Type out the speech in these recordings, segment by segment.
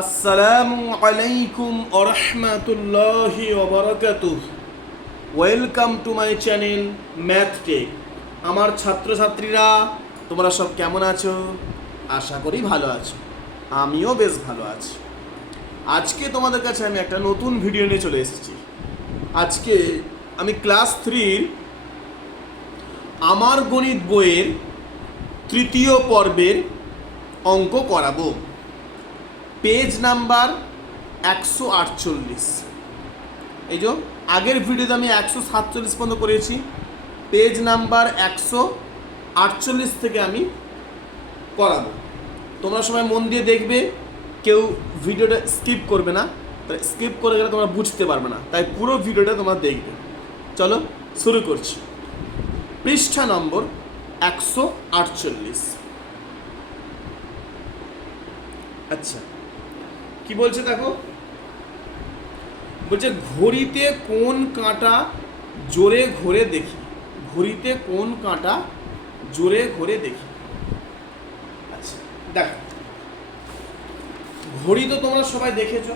আসসালামু আলাইকুম ওরহমাতুল্লাহি ওবারাকাতুহ। Welcome to my channel math tech. আমার ছাত্রছাত্রীরা তোমরা সব কেমন আছো? আশা করি ভালো আছো। আমিও বেশ ভালো আছি। আজকে তোমাদের কাছে আমি একটা নতুন ভিডিও নিয়ে চলে এসেছি। আজকে আমি ক্লাস 3 আমার গণিত বইয়ের তৃতীয় পর্বের অঙ্ক করাবো। Page number 148। এই যে আগের ভিডিওতে আমি 147 পর্যন্ত করেছি, পেজ নাম্বার 148 থেকে আমি করাবো। তোমরা সবাই মন দিয়ে দেখবে, কেউ ভিডিওটা স্কিপ করবে না, তাই স্কিপ করে গেলে তোমরা বুঝতে পারবে না, তাই পুরো ভিডিওটা তোমরা দেখবে। চলো শুরু করছি। পৃষ্ঠা নম্বর 148। আচ্ছা, কি বলছে দেখো, বলছে ঘড়িতে কোন কাঁটা জোরে ঘোরে দেখি। ঘড়িতে কোন কাঁটা জোরে ঘোরে দেখি। আচ্ছা দেখো, ঘড়ি তো তোমরা সবাই দেখেছো,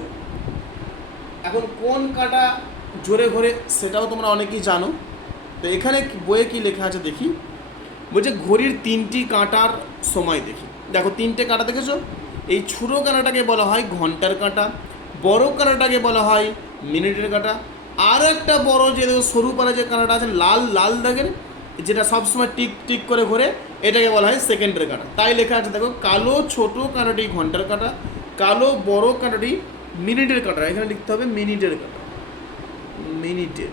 এখন কোন কাঁটা জোরে ঘোরে সেটাও তোমরা অনেকেই জানো। তো এখানে বইয়ে কি লেখা আছে দেখি। বলছে ঘড়ির 3টি কাঁটার সময় দেখি। দেখো 3টে কাঁটা দেখেছো। এই ছোটো কাঁটাটাকে বলা হয় ঘন্টার কাঁটা, বড় কাঁটাটাকে বলা হয় মিনিটের কাঁটা, আর একটা বড় যে সরু পাড়া যে কাঁটাটা আছে লাল লাল দাগের, যেটা সবসময় টিক টিক করে ঘোরে, এটাকে বলা হয় সেকেন্ডের কাঁটা। তাই লেখা আছে দেখো, কালো ছোট কাঁটাটি ঘন্টার কাঁটা, কালো বড় কাঁটাটি মিনিটের কাঁটা। এখানে লিখতে হবে মিনিটের কাঁটা, মিনিটের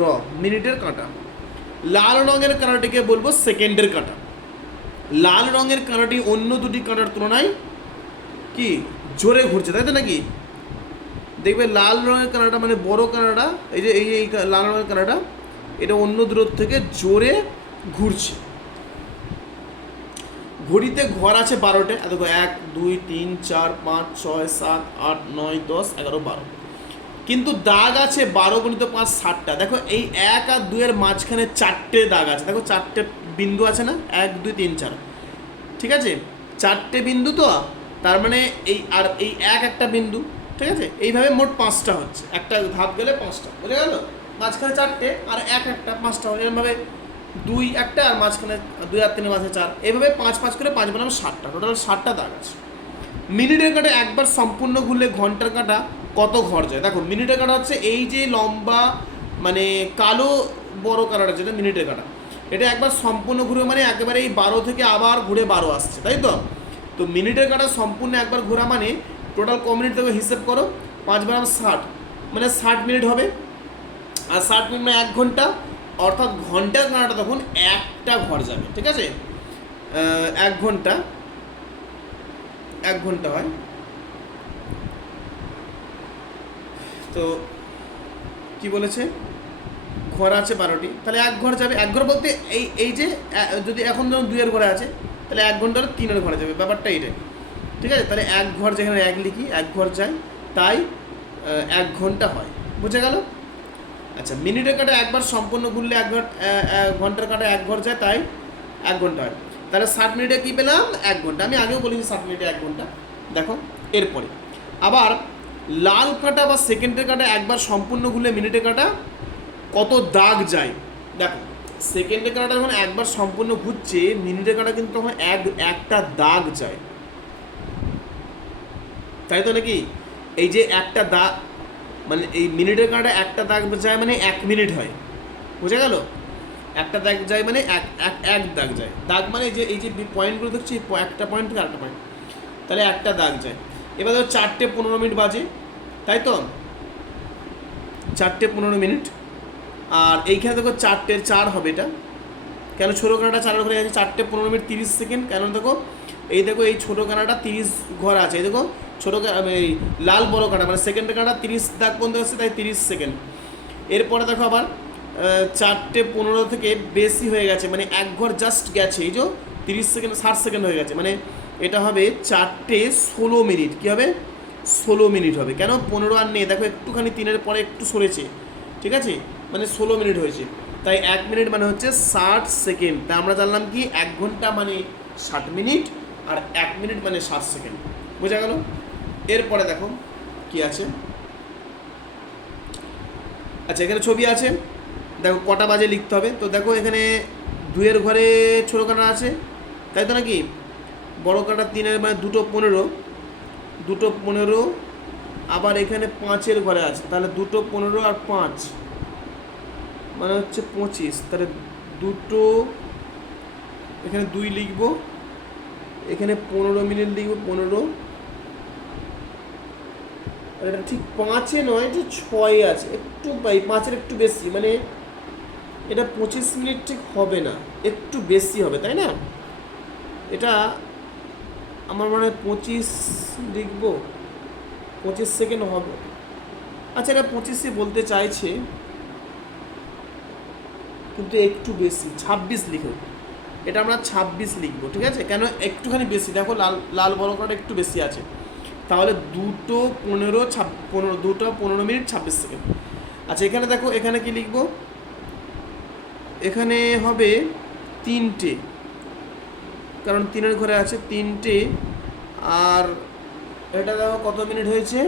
র মিনিটের কাঁটা। লাল রঙের কাঁটাটিকে বলবো সেকেন্ডের কাঁটা। লাল রঙের কাঁটাটি অন্য দুটি কাঁটার তুলনায় কি জোরে ঘুরছে, তাই তো নাকি? দেখবে লাল রঙের কাঁটাটা মানে বড় কাঁটাটা, এই যে এই লাল রঙের কাঁটাটা, এটা অন্য দূর থেকে জোরে ঘুরছে। ঘড়িতে ঘর আছে 12টে। দেখো 1 2 3 4 5 6 7 8 9 10 11 12, কিন্তু দাগ আছে 12 × 5 60টা। দেখো এই 1 আর 2 এর মাঝখানে 4টে দাগ আছে। দেখো 4টে বিন্দু আছে না, 1 2 3 4, ঠিক আছে? 4টে বিন্দু, তো তার মানে এই আর এই একটা বিন্দু, ঠিক আছে? এইভাবে মোট 5টা হচ্ছে, একটা ধাপ গেলে 5টা, বুঝে গেল? মাঝখানে 4টে আর একটা 5টা হলো, এরকমভাবে 2 একটা আর মাঝখানে 2 আর 3 মাঝে 4, এইভাবে 5 5 করে 5 বানাম 60টা, টোটাল 60টা দাগ আছে। মিনিটের কাঁটা একবার সম্পূর্ণ ঘুরলে ঘন্টার কাঁটা কত ঘর যায়? দেখো মিনিটের কাঁটা হচ্ছে এই যে লম্বা মানে কালো বড় কাঁটাটা, যেটা মিনিটের কাঁটা, এটা একবার সম্পূর্ণ ঘুরে মানে একেবারে এই 12 থেকে আবার ঘুরে 12 আসছে, তাই তো? তো মিনিটের কাঁটা সম্পূর্ণ একবার ঘোরা মানে টোটাল ক মিনিট থেকে হিসেব করো, 5 বারাম 60, মানে 60 মিনিট হবে। আর 60 মিনিট মানে 1 ঘন্টা, অর্থাৎ ঘন্টার কাঁটাটা তখন একটা ঘর যাবে, ঠিক আছে? 1 ঘন্টা 1 ঘন্টা হয়। তো কি বলেছে, ঘর আছে 12টি, তাহলে 1 ঘর যাবে। 1 ঘর বলতে এই যে যদি এখন যেমন 2 ঘরে আছে, তাহলে 1 ঘন্টার 3 ঘরে যাবে, ব্যাপারটা এইটাই, ঠিক আছে? তাহলে 1 ঘর যেখানে 1 লিখি, 1 ঘর যায়, তাই 1 ঘন্টা হয়, বুঝে গেল? আচ্ছা, মিনিটের কাঁটা একবার সম্পূর্ণ ঘুরলে 1 ঘর, ঘন্টার কাঁটা 1 ঘর যায়, তাই 1 ঘন্টা হয়। তাহলে 60 মিনিটে কী পেলাম? 1 ঘন্টা। আমি আগেও বলেছি 60 মিনিটে 1 ঘন্টা। দেখো এরপরে আবার লাল কাঁটা বা সেকেন্ডের কাঁটা একবার সম্পূর্ণ ঘুরলে মিনিটের কাঁটা কত দাগ যায়। দেখো সেকেন্ডের কাঁটাটা যখন একবার সম্পূর্ণ ঘুরছে, মিনিটের কাঁটা কিন্তু তখন একটা দাগ যায়, তাই তো নাকি? এই যে একটা দাগ মানে এই মিনিটের কাঁটা একটা দাগ যায় মানে 1 মিনিট হয়, বুঝে গেল? একটা দাগ যায় মানে এক দাগ যায়। দাগ মানে এই যে পয়েন্টগুলো দেখছি, একটা পয়েন্ট থেকে আরেকটা পয়েন্ট, তাহলে একটা দাগ যায়। এবার ধরো 4টে 15 মিনিট বাজে, তাই তো? 4টে 15 মিনিট, আর এইখানে দেখো 4টে 4 হবে, এটা কেন ছোটো কানাটা 4 ঘরে আছে? 4টে 15 মিনিট 30 সেকেন্ড, কেন দেখো এই ছোটো কানাটা 30 ঘর আছে, এই দেখো ছোটো এই লাল বড় কাঁটা মানে সেকেন্ডের কাঁটা 30 দাগ পর্যন্ত আসছে, তাই 30 সেকেন্ড। এরপরে দেখো আবার 4টে 15 থেকে বেশি হয়ে গেছে, মানে 1 ঘর জাস্ট গেছে, এই যে 30 সেকেন্ড 60 সেকেন্ড হয়ে গেছে, মানে এটা হবে 4টে 16 মিনিট। কী হবে? 16 মিনিট হবে। কেন 15 আর নেই, দেখো একটুখানি 3-এর পরে একটু সরেছে, ঠিক আছে? মানে 16 মিনিট হয়েছে, তাই 1 মিনিট মানে হচ্ছে 60 সেকেন্ড। তাই আমরা জানলাম কি 1 ঘন্টা মানে 60 মিনিট, আর 1 মিনিট মানে 60 সেকেন্ড। বোঝা গেল? এরপরে দেখো কি আছে। আচ্ছা, এখানে ছবি আছে, দেখো কটা বাজে লিখতে হবে। তো দেখো এখানে 2-এর ঘরে ছোটো কাটা আছে, তাই তো নাকি? বড় কাটা 3-এর মানে 2:15, 2:15। আবার এখানে 5-এর ঘরে আছে, তাহলে 2:15 আর 5 মানে হচ্ছে 25। তাহলে দুটো, এখানে 2 লিখবো, এখানে 15 মিনিট লিখবো, 15। আর এটা ঠিক 5-এ নয়, এটা 6-এ আছে, একটু 5-এর একটু বেশি, মানে এটা 25 মিনিট ঠিক হবে না, একটু বেশি হবে, তাই না? এটা আমার মনে হয় 25 লিখবো, 25 সেকেন্ড হবে। আচ্ছা, এটা 25-এ বলতে চাইছে, কিন্তু একটু বেশি, 26 লিখো। এটা আমরা 26 লিখবো, ঠিক আছে? কেন একটুখানি বেশি, দেখো লাল লাল বর্গটা একটু বেশি আছে, তাহলে 2:15 মিনিট 26 সেকেন্ড। আচ্ছা, এখানে দেখো, এখানে কি লিখবো? এখানে হবে 3টে, কারণ 3-এর ঘরে আছে 3টে। আর এটা দেখো কত মিনিট হয়েছে,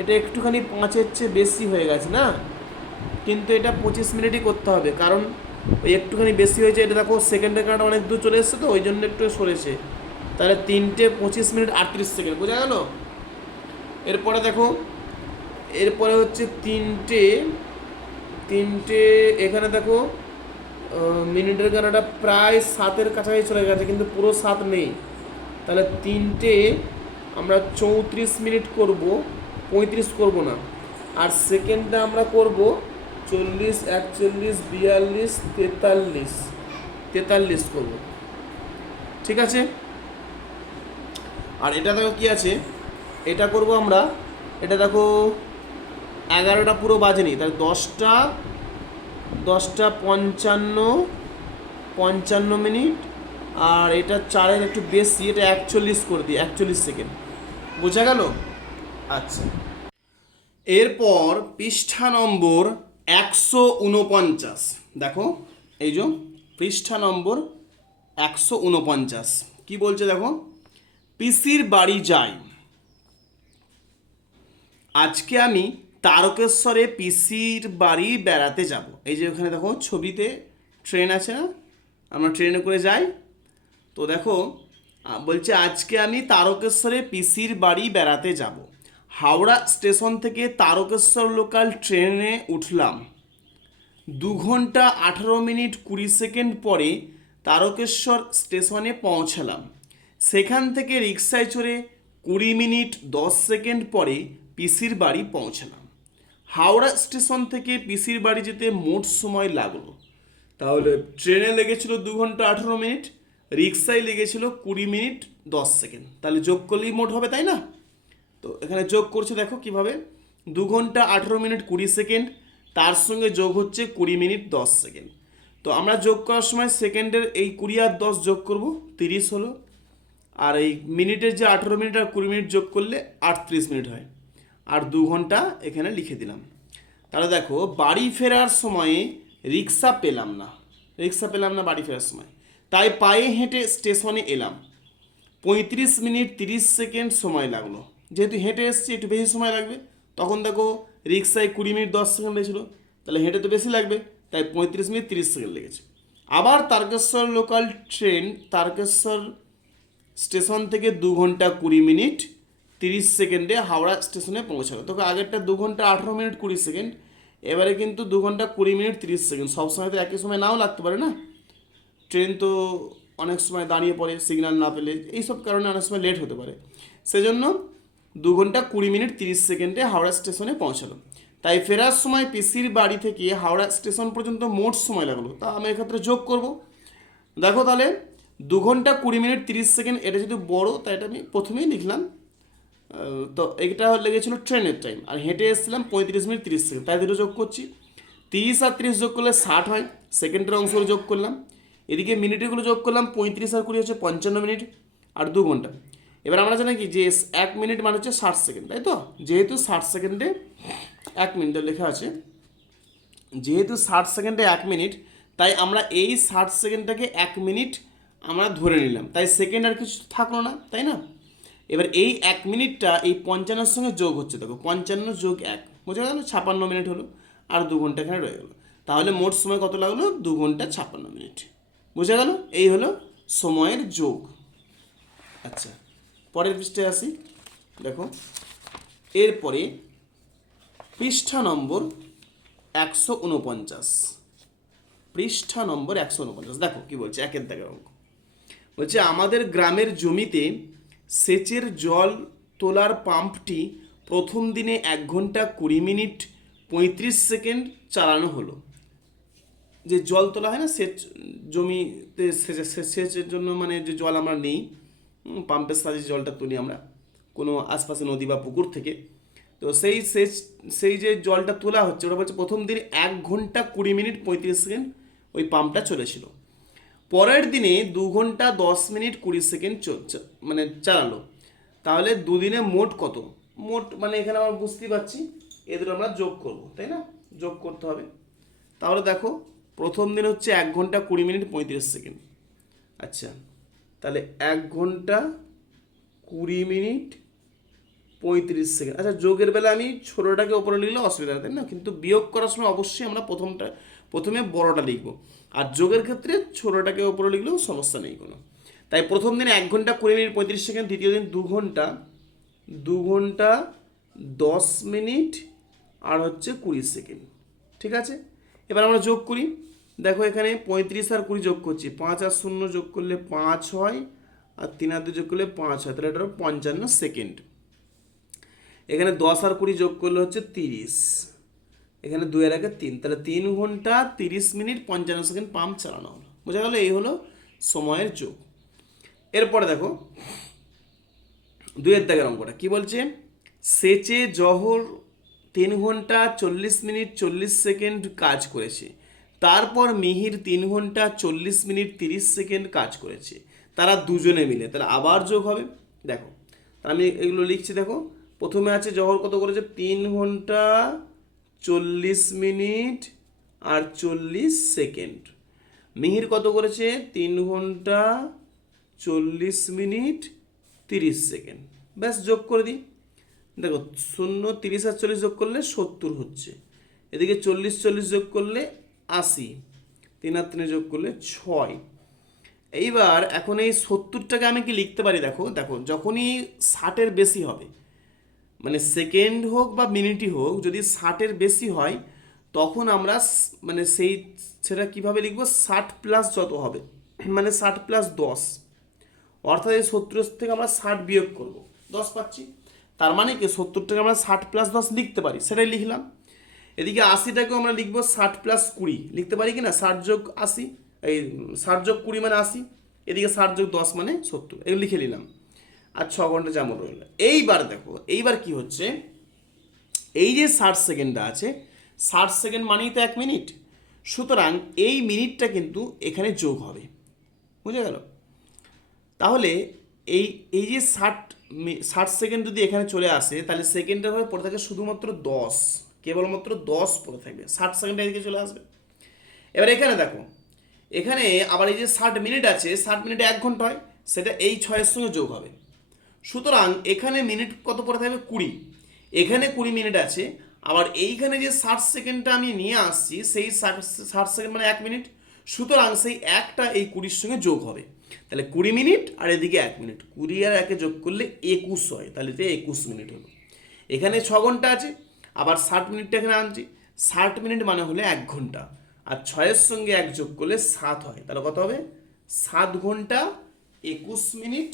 এটা একটুখানি 5-এর চেয়ে বেশি হয়ে গেছে না, কিন্তু এটা 25 মিনিটই করতে হবে, কারণ ওই একটুখানি বেশি হয়েছে। এটা দেখো সেকেন্ডের কারণে অনেক দূর চলে এসছে, তো ওই জন্য একটু সরেছে। তাহলে 3টে 25 মিনিট 38 সেকেন্ড। বোঝা গেল? এরপরে দেখো, এরপরে হচ্ছে 3টে, এখানে দেখো মিনিটের গানাটা প্রায় 7-এর কাছাকাছি চলে গেছে, কিন্তু পুরো 7 নেই। তাহলে 3টে আমরা 34 মিনিট করব, 35 করব না। আর সেকেন্ডটা আমরা করব 40, 41, 42, 43 করব, ঠিক আছে? আর এটা দেখো কি আছে, এটা করব আমরা, এটা দেখো 11টা পুরো বাজেনি, তাহলে 10টা 55 মিনিট। আর এটা 4-এর একটু বেশি, এটা 41 করে দিই, 41 সেকেন্ড। বোঝা গেল? আচ্ছা, এরপর পৃষ্ঠা নম্বর 149, দেখো এই যে পৃষ্ঠা নম্বর 149 কি বলছে দেখো। পিসির বাড়ি যাই, আজকে আমি তারকেশ্বরে পিসির বাড়ি বেড়াতে যাব। এই যে ওখানে দেখো ছবিতে ট্রেন আছে না, আমরা ট্রেনে করে যাই। তো দেখো বলছে আজকে আমি তারকেশ্বরে পিসির বাড়ি বেড়াতে যাব। হাওড়া স্টেশন থেকে তারকেশ্বর লোকাল ট্রেনে উঠলাম। 2 ঘন্টা 18 মিনিট 20 সেকেন্ড পরে তারকেশ্বর স্টেশনে পৌঁছালাম। সেখান থেকে রিক্সায় চড়ে 20 মিনিট 10 সেকেন্ড পরে পিসির বাড়ি পৌঁছালাম। হাওড়া স্টেশন থেকে পিসির বাড়ি যেতে মোট সময় লাগলো, তাহলে ট্রেনে লেগেছিল 2 ঘন্টা 18 মিনিট, রিক্সায় লেগেছিল 20 মিনিট 10 সেকেন্ড। তাহলে যোগ করলেই মোট হবে, তাই না? তো এখানে যোগ করছে, দেখো কিভাবে। 2 ঘন্টা 18 মিনিট 20 সেকেন্ড, তার সঙ্গে যোগ হচ্ছে 20 মিনিট 10 সেকেন্ড। তো আমরা যোগ করার সময় সেকেন্ডের এই 20 আর 10 যোগ করব, 30 হলো। আর এই মিনিটের যে 18 মিনিট আর 20 মিনিট যোগ করলে 38 মিনিট হয়। আর 2 ঘন্টা এখানে লিখে দিলাম। তাহলে দেখো, বাড়ি ফেরার সময়ে রিক্সা পেলাম না বাড়ি ফেরার সময়, তাই পায়ে হেঁটে স্টেশনে এলাম। 35 মিনিট 30 সেকেন্ড সময় লাগলো। যেহেতু হেঁটে এসছি একটু বেশি সময় লাগবে, তখন দেখো রিক্সায় 20 মিনিট 10 সেকেন্ড লেগেছিলো, তাহলে হেঁটে তো বেশি লাগবে, তাই 35 মিনিট 30 সেকেন্ড লেগেছে। আবার Tarakeswar local train Tarakeswar station থেকে 2 ঘন্টা 20 মিনিট 30 সেকেন্ডে হাওড়া স্টেশনে পৌঁছালো। তোকে আগেরটা 2 ঘন্টা 18 মিনিট 20 সেকেন্ড, এবারে কিন্তু 2 ঘন্টা 20 মিনিট 30 সেকেন্ড। সবসময় তো একই সময় নাও লাগতে পারে না, ট্রেন তো অনেক সময় দাঁড়িয়ে পড়ে সিগন্যাল না পেলে, এইসব কারণে অনেক সময় লেট হতে পারে। সেজন্য 2 ঘন্টা 20 মিনিট 30 সেকেন্ডে হাওড়া স্টেশনে পৌঁছালো। তাই ফেরার সময় পিসির বাড়ি থেকে হাওড়া স্টেশন পর্যন্ত মোট সময় লাগলো, তা আমি এক্ষেত্রে যোগ করব। দেখো তাহলে 2 ঘন্টা 20 মিনিট 30 সেকেন্ড, এটা যদি বড় তাই এটা আমি প্রথমেই লিখলাম। তো এইটা লেগেছিলো ট্রেনের টাইম, আর হেঁটে এসেছিলাম 35 মিনিট 30 সেকেন্ড, তাই দুটো যোগ করছি। 30 আর 30 যোগ করলে 60 হয়, সেকেন্ডের অংশগুলো যোগ করলাম। এদিকে মিনিটেরগুলো যোগ করলাম, 35 আর 20 হচ্ছে 55 মিনিট আর 2 ঘন্টা। এবার আমরা জানি কি যে 1 মিনিট মানে হচ্ছে 60 সেকেন্ড, তাই তো? যেহেতু 60 সেকেন্ডে 1 মিনিট লেখা আছে, যেহেতু 60 সেকেন্ডে 1 মিনিট, তাই আমরা এই 60 সেকেন্ডটাকে 1 মিনিট আমরা ধরে নিলাম, তাই সেকেন্ড আর কিছু থাকলো না, তাই না? এবার এই 1 মিনিটটা এই 55-এর সঙ্গে যোগ হচ্ছে, দেখো 55 যোগ 1 বোঝা গেল, 56 মিনিট হলো, আর 2 ঘন্টা এখানে রয়ে গেল। তাহলে মোট সময় কত লাগলো? 2 ঘন্টা 56 মিনিট। বোঝা গেল? এই হলো সময়ের যোগ। আচ্ছা, পরের পৃষ্ঠায় আসি। দেখো এরপরে পৃষ্ঠা নম্বর 149, পৃষ্ঠা নম্বর 149, দেখো কি বলছে, একের দাগের অঙ্ক বলছে, আমাদের গ্রামের জমিতে সেচের জল তোলার পাম্পটি প্রথম দিনে 1 ঘন্টা 20 মিনিট 35 সেকেন্ড চালানো হলো। যে জল তোলা হয় না সেচ, জমিতে সেচের জন্য, মানে যে জল আমরা নিই, পাম্পের সাহায্যে জলটা তুলি আমরা কোনো আশপাশে নদী বা পুকুর থেকে, তো সেই যে জলটা তোলা হচ্ছে ওটা বলছে প্রথম দিন 1 ঘন্টা 20 মিনিট 35 সেকেন্ড ওই পাম্পটা চলেছিল। পরের দিনে 2 ঘন্টা 10 মিনিট 20 সেকেন্ড মানে চালালো। তাহলে দুদিনে মোট কত? মোট মানে এখানে আমরা বুঝতেই পারছি, এদের আমরা যোগ করব, তাই না? যোগ করতে হবে। তাহলে দেখো প্রথম দিন হচ্ছে 1 ঘন্টা 20 মিনিট 35 সেকেন্ড। আচ্ছা, তাহলে 1 ঘন্টা 20 মিনিট 35 সেকেন্ড। আচ্ছা, যোগের বেলা আমি ছোটোটাকে ওপরে লিখলে অসুবিধা নেই, তাই না? কিন্তু বিয়োগ করার সময় অবশ্যই আমরা প্রথমে বড়টা লিখবো, আর যোগের ক্ষেত্রে ছোটোটাকে ওপরে লিখলেও সমস্যা নেই কোনো। তাই প্রথম দিন 1 ঘন্টা 20 মিনিট 35 সেকেন্ড, দ্বিতীয় দিন 2 ঘন্টা 10 মিনিট আর হচ্ছে 20 সেকেন্ড। ঠিক আছে, এবার আমরা যোগ করি। দেখো এখানে 35 আর 20 যোগ করছি, 5 আর 0 যোগ করলে 5 হয়, আর 3 আর 2 যোগ করলে 5 হয়, তাহলে এটা 55 সেকেন্ড। এখানে 10 আর 20 যোগ করলে হচ্ছে 30, এখানে 2 এর আগে 3, তাহলে 3 ঘন্টা 30 মিনিট 55 সেকেন্ড পাম্প চালানো হলো। বোঝা গেল? এই হলো সময়ের যোগ। এরপরে দেখো 2 এর দাগের অঙ্কটা কি বলছে, সেচে জহর 3 ঘন্টা 40 মিনিট 40 সেকেন্ড কাজ করেছে, তারপর মিহির 3 ঘন্টা 40 মিনিট 30 সেকেন্ড কাজ করেছে, তারা দুজনে মিলে, তাহলে আবার যোগ হবে। দেখো তাহলে আমি এগুলো লিখছি, দেখো প্রথমে আছে জহর কত করেছে, 3 ঘন্টা 40 মিনিট আর 40 সেকেন্ড। মিহির কত করেছে, 3 ঘন্টা 40 মিনিট 30 সেকেন্ড। ব্যাস যোগ করে দিই। দেখো 0 30 আর 40 যোগ করলে 70 হচ্ছে, এদিকে 40 40 যোগ করলে 80, 3 আর 3 যোগ করলে 6। এইবার এখন এই 70টাকে আমি কি লিখতে পারি, দেখো দেখো যখনই 60-এর বেশি হবে, মানে সেকেন্ড হোক বা মিনিটই হোক, যদি 60-এর বেশি হয় তখন আমরা মানে সেটা কিভাবে লিখবো, 60 প্লাস যত হবে, মানে 60 প্লাস 10, অর্থাৎ এই 70 থেকে আমরা 60 বিয়োগ করব, 10 পাচ্ছি। তার মানে কি 70টাকে আমরা 60 প্লাস 10 লিখতে পারি, সেটাই লিখলাম। এদিকে 80টাকেও আমরা লিখবো 60 প্লাস 20, লিখতে পারি কি না, 60 যোগ 80, এই 60 যোগ 20 মানে 80, এদিকে 60 যোগ 10 মানে 70, এগুলো লিখে নিলাম। আর 6 ঘন্টা যেমন রইল। এইবার দেখো এইবার কি হচ্ছে, এই যে 60 সেকেন্ডটা আছে, 60 সেকেন্ড মানেই তো 1 মিনিট, সুতরাং এই মিনিটটা কিন্তু এখানে যোগ হবে। বুঝে গেল? তাহলে এই এই যে 60 সেকেন্ড যদি এখানে চলে আসে, তাহলে সেকেন্ডের ভাবে পড়ে থাকে শুধুমাত্র 10, কেবলমাত্র 10 পড়ে থাকবে, 60 সেকেন্ড এদিকে চলে আসবে। এবার এখানে দেখো, এখানে আবার এই যে 60 মিনিট আছে, 60 মিনিটে 1 ঘন্টা হয়, সেটা এই 6-এর সঙ্গে যোগ হবে। সুতরাং এখানে মিনিট কত পড়ে থাকবে, 20, এখানে 20 মিনিট আছে, আবার এইখানে যে 60 সেকেন্ডটা আমি নিয়ে আসছি, সেই 60 সেকেন্ড মানে 1 মিনিট, সুতরাং সেই একটা এই 20-র সঙ্গে যোগ হবে, তাহলে 20 মিনিট আর এদিকে 1 মিনিট, 20 আর 1 যোগ করলে 21 হয়, তাহলে এটা 21 মিনিট হলো। এখানে 6 ঘন্টা আছে, আবার 60 মিনিটটা এখানে আনছি, 60 মিনিট মানে হলে 1 ঘন্টা, আর 6-এর সঙ্গে 1 যোগ করলে 7 হয়, তাহলে কত হবে, 7 ঘন্টা 21 মিনিট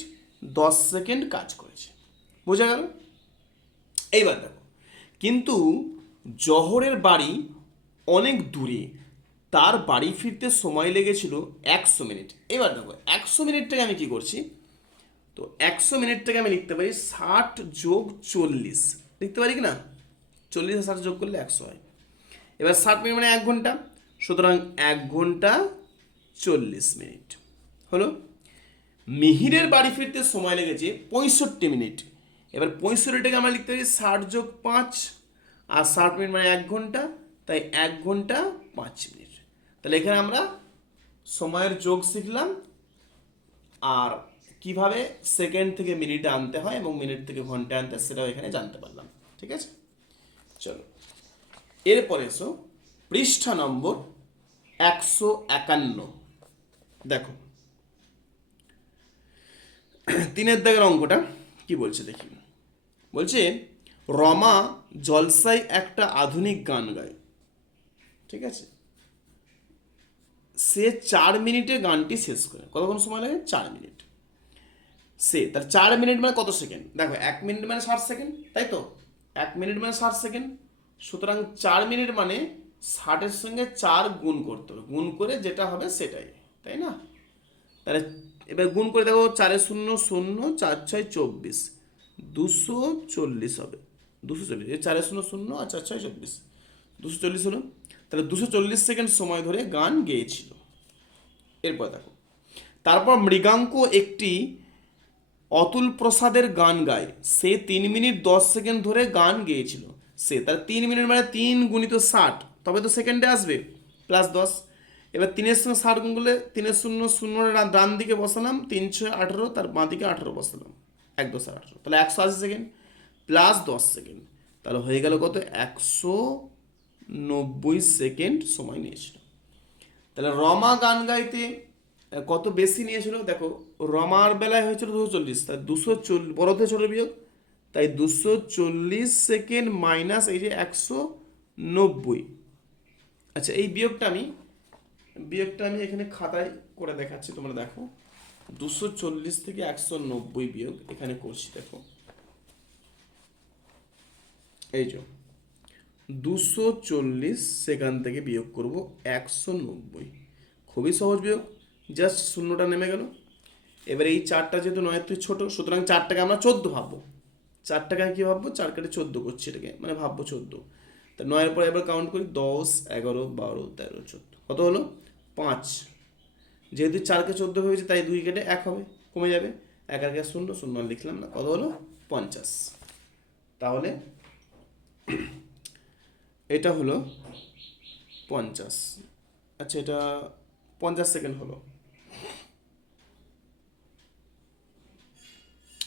10 সেকেন্ড কাজ করেছে। বোঝা গেল? এইবার দেখো, কিন্তু জহরের বাড়ি অনেক দূরে, তার বাড়ি ফিরতে সময় লেগেছিল 100 মিনিট। এবার দেখো 100 মিনিটটাকে আমি কি করছি, তো 100 মিনিটটাকে আমি লিখতে পারি 60 যোগ 40, লিখতে পারি কি না, 40 আর 60 যোগ করলে 100 হয়। এবার 60 মিনিট মানে 1 ঘন্টা, সুতরাং 1 ঘন্টা 40 মিনিট হলো। মিহিরের বাড়ি ফিরতে সময় লেগেছে 65 মিনিট। এবার 65টাকে আমরা লিখতে পারি 60 যোগ 5, আর 60 মিনিট মানে 1 ঘন্টা, তাই 1 ঘন্টা 5 মিনিট। তাহলে এখানে আমরা সময়ের যোগ শিখলাম আর কিভাবে সেকেন্ড থেকে মিনিটে আনতে হয় এবং মিনিট থেকে ঘন্টায় আনতে হয় সেটাও এখানে জানতে পারলাম। ঠিক আছে, চলো এরপরে এসো পৃষ্ঠা নম্বর 151। দেখো 3 দাগের অঙ্কটা কি বলছে দেখি। বলছে রমা জলসায় একটা আধুনিক গান গায়। ঠিক আছে, সে 4 মিনিটে গানটি শেষ করে। কতক্ষণ সময় লাগে? 4 মিনিট। সে তার 4 মিনিট মানে কত সেকেন্ড? দেখো 1 মিনিট মানে 60 সেকেন্ড, তাই তো? 1 মিনিট মানে 60 সেকেন্ড। সুতরাং 4 মিনিট মানে 60-এর সঙ্গে 4 গুণ করতে হবে, গুণ করে যেটা হবে সেটাই, তাই না? তাহলে এবার গুণ করে দেখো, 4 শূন্য শূন্য, 4 6 24, 240 হবে। 240, 4 শূন্য শূন্য আর 4 6 24, 240 হলো। তাহলে 240 সেকেন্ড সময় ধরে গান গেয়েছিল। এরপর দেখো, তারপর মৃগাঙ্ক একটি অতুল প্রসাদের গান গায়। সে 3 মিনিট 10 সেকেন্ড ধরে গান গেয়েছিল। সে তার 3 মিনিট মানে 3 গুণিত 60, তবে তো সেকেন্ডে আসবে, প্লাস 10। এবার 3-এর সঙ্গে 60 গুণ করলে 3 শূন্য শূন্য ডান দিকে বসালাম, 3 6 18, তার বাঁ দিকে 18 বসালাম, 1 10 18, তাহলে 180 সেকেন্ড প্লাস 10 সেকেন্ড, তাহলে হয়ে গেল কত? 190 সেকেন্ড সময় নিয়েছিল। তাহলে রমা গান গাইতে কত বেশি নিয়েছিল? দেখো রমার বেলায় হয়েছিল 240, তাই 240 বড় থেকে ছোট বিয়োগ, তাই 240 সেকেন্ড মাইনাস এই যে 190। আচ্ছা, এই বিয়োগটা আমি এখানে খাতায় করে দেখাচ্ছি, তোমরা দেখো। 240 থেকে 190 বিয়োগ এখানে করছি, দেখো এই যে 240 সেখান থেকে বিয়োগ করব 190, খুবই সহজ বিয়োগ, জাস্ট শূন্যটা নেমে গেল। এবার এই 4টা যেহেতু 9-এর থেকে ছোটো, সুতরাং 4টাকে আমরা 14 ভাববো। 4টাকে কী ভাববো? 4 কেটে 14 করছি এটাকে, মানে ভাববো 14। তা 9-এর পরে এবার কাউন্ট করি, 10 11 12 13 14, কত হলো? 5। যেহেতু 4কে 14 ভেবেছি তাই 2 কেটে 1 হবে, কমে যাবে। 1 আর 0 0 আর লিখলাম না, কত হলো? 50। তাহলে এটা হলো 50। আচ্ছা, এটা 50 সেকেন্ড হলো।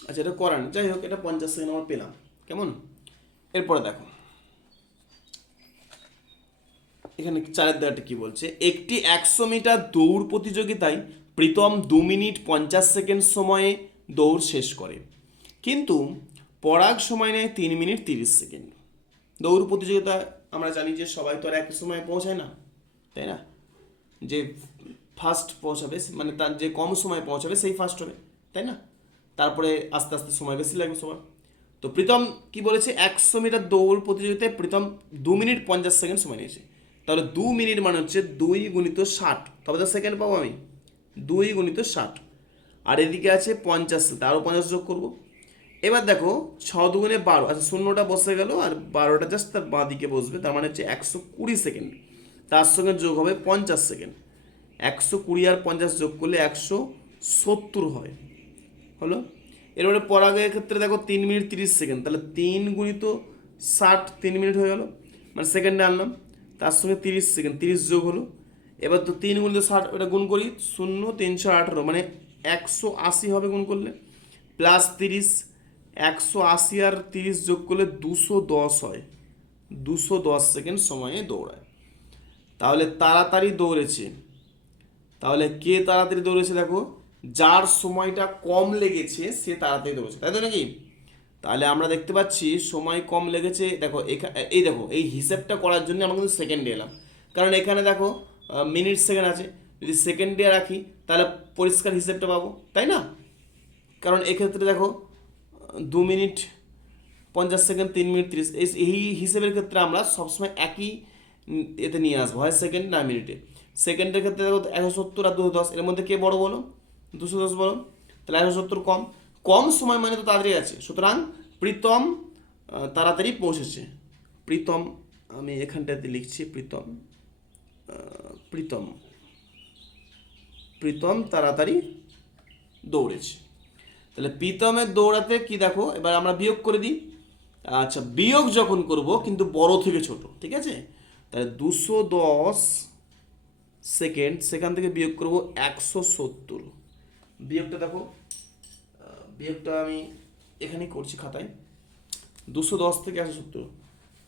আচ্ছা, এটা করান, যাই হোক, এটা 50 সেকেন্ড আমরা পেলাম, কেমন? এরপরে দেখো এখানে 4-এর দাগটা কি বলছে। একটি 100 মিটার দৌড় প্রতিযোগিতায় প্রীতম 2 মিনিট 50 সেকেন্ড সময়ে দৌড় শেষ করে, কিন্তু পরাগ সময় নেয় 3 মিনিট 30 সেকেন্ড। দৌড় প্রতিযোগিতা আমরা জানি যে সবাই তো আর একই সময় পৌঁছায় না, তাই না? যে ফার্স্ট পৌঁছাবে, মানে তার যে কম সময় পৌঁছাবে সেই ফার্স্ট হবে, তাই না? তারপরে আস্তে আস্তে সময় বেশি লাগবে সবার। তো প্রীতম কি বলেছে? 100 মিটার দৌড় প্রতিযোগিতায় প্রীতম 2 মিনিট 50 সেকেন্ড সময় নিয়েছে। তাহলে 2 মিনিট মানে হচ্ছে 2 গুণিত 60, তবে তো সেকেন্ড পাবো আমি। 2 গুণিত 60, আর এদিকে আছে 50, আরও 50 যোগ করবো। এবার দেখো 6 দুগুণে 12, আচ্ছা শূন্যটা বসে গেল, আর 12টা জাস্ট তার বাঁ দিকে বসবে, তার মানে হচ্ছে 120 সেকেন্ড। তার সঙ্গে যোগ হবে 50 সেকেন্ড। 120 আর 50 যোগ করলে 170 হয়, হলো। এরপরে পরাগের ক্ষেত্রে দেখো 3 মিনিট 30 সেকেন্ড, তাহলে 3 গুণিত 60, 3 মিনিট হয়ে গেল, মানে সেকেন্ডে আনলাম। তার সঙ্গে 30 সেকেন্ড, 30 যোগ হলো। এবার তো 3 গুণিত 60, ওটা গুণ করি, 0 318, মানে 180 হবে গুণ করলে, প্লাস 30, 180 আর 30 যোগ করলে 210 হয়। 210 সেকেন্ড সময়ে দৌড়ায়। তাহলে তাড়াতাড়ি দৌড়েছে। তাহলে কে তাড়াতাড়ি দৌড়েছে? দেখো যার সময়টা কম লেগেছে সে তাড়াতাড়ি দৌড়েছে, তাই তো নাকি? তাহলে আমরা দেখতে পাচ্ছি সময় কম লেগেছে। দেখো এই দেখো এই হিসেবটা করার জন্য আমরা কিন্তু সেকেন্ডে এলাম, কারণ এখানে দেখো মিনিট সেকেন্ড আছে, যদি সেকেন্ডে রাখি তাহলে পরিষ্কার হিসেবটা পাবো, তাই না? কারণ এক্ষেত্রে দেখো 2 মিনিট 50 সেকেন্ড, 3 মিনিট 30, এই হিসেবের ক্ষেত্রে আমরা সবসময় একই এতে নিয়ে আসবো, হয় সেকেন্ড না মিনিটে। সেকেন্ডের ক্ষেত্রে দেখো 170 আর 210, এর মধ্যে কে বড় বলো? 210 বলো। তাহলে 170 কম, কম সময় মানে তো তাড়াতাড়ি আছে, সুতরাং প্রীতম তাড়াতাড়ি পৌঁছেছে। প্রীতম, আমি এখানটাতে লিখছি প্রীতম, প্রীতম প্রীতম তাড়াতাড়ি দৌড়েছে। তাহলে প্রীতমের দৌড়াতে কি দেখো, এবার আমরা বিয়োগ করে দিই। আচ্ছা, বিয়োগ যখন করব কিন্তু বড় থেকে ছোট, ঠিক আছে? তাহলে 210 সেকেন্ড, সেখান থেকে বিয়োগ করব 170, বিয়োগটা দেখো, বিয়োগটা আমি এখানেই করছি খাতায়। 210 থেকে 170,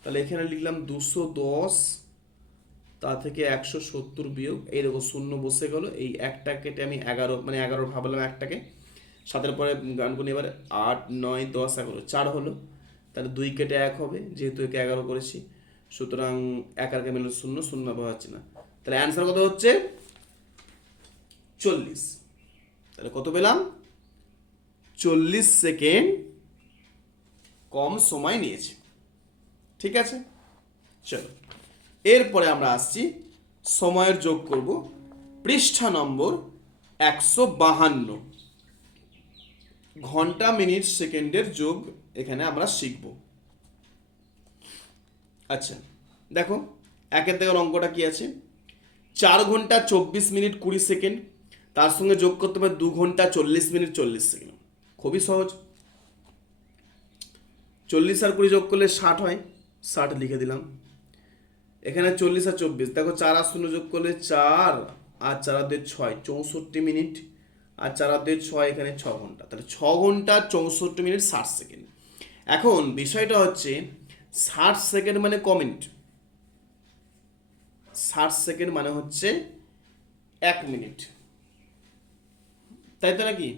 তাহলে এখানে লিখলাম 210, তা থেকে 170 বিয়োগ, এই দেখো শূন্য বসে গেল, এই একটা কেটে আমি 11 মানে 11 ভাবলাম একটাকে, 7-এর পরে গান গুনি এবার 8 9 10 11 4 হলো, তাহলে 2 কেটে 1 হবে, যেহেতু একে 11 করেছি, সুতরাং 1 আর কে মিলল শূন্য, শূন্য ব্যবহার হচ্ছে না, তাহলে অ্যান্সার কত হচ্ছে 40। তাহলে কত পেলাম, 40 সেকেন্ড কম সময় নিয়েছে। ঠিক আছে, চলো এরপরে আমরা আসছি সময়ের যোগ করব, পৃষ্ঠা নম্বর 152, ঘন্টা মিনিট সেকেন্ডের যোগ এখানে আমরা শিখব। আচ্ছা দেখো, একের থেকে অঙ্কটা কি আছে, 4 ঘন্টা 24 মিনিট 20 সেকেন্ড, তার সঙ্গে যোগ করতে হবে 2 ঘন্টা 40 মিনিট 40 সেকেন্ড। খুবই সহজ, 40 আর 20 যোগ করলে 60 হয়, 60 লিখে দিলাম। এখানে 40 আর 24, দেখো 4 আর 0 যোগ করলে 4 আর 4 আর 2 6, 64 মিনিট, আর 4 আর 2 6, এখানে 6 ঘন্টা, তাহলে 6 ঘন্টা 64 মিনিট 60 সেকেন্ড। এখন বিষয়টা হচ্ছে 60 সেকেন্ড মানে ক মিনিট, 60 সেকেন্ড মানে হচ্ছে 1 মিনিট, তাই তো নাকি?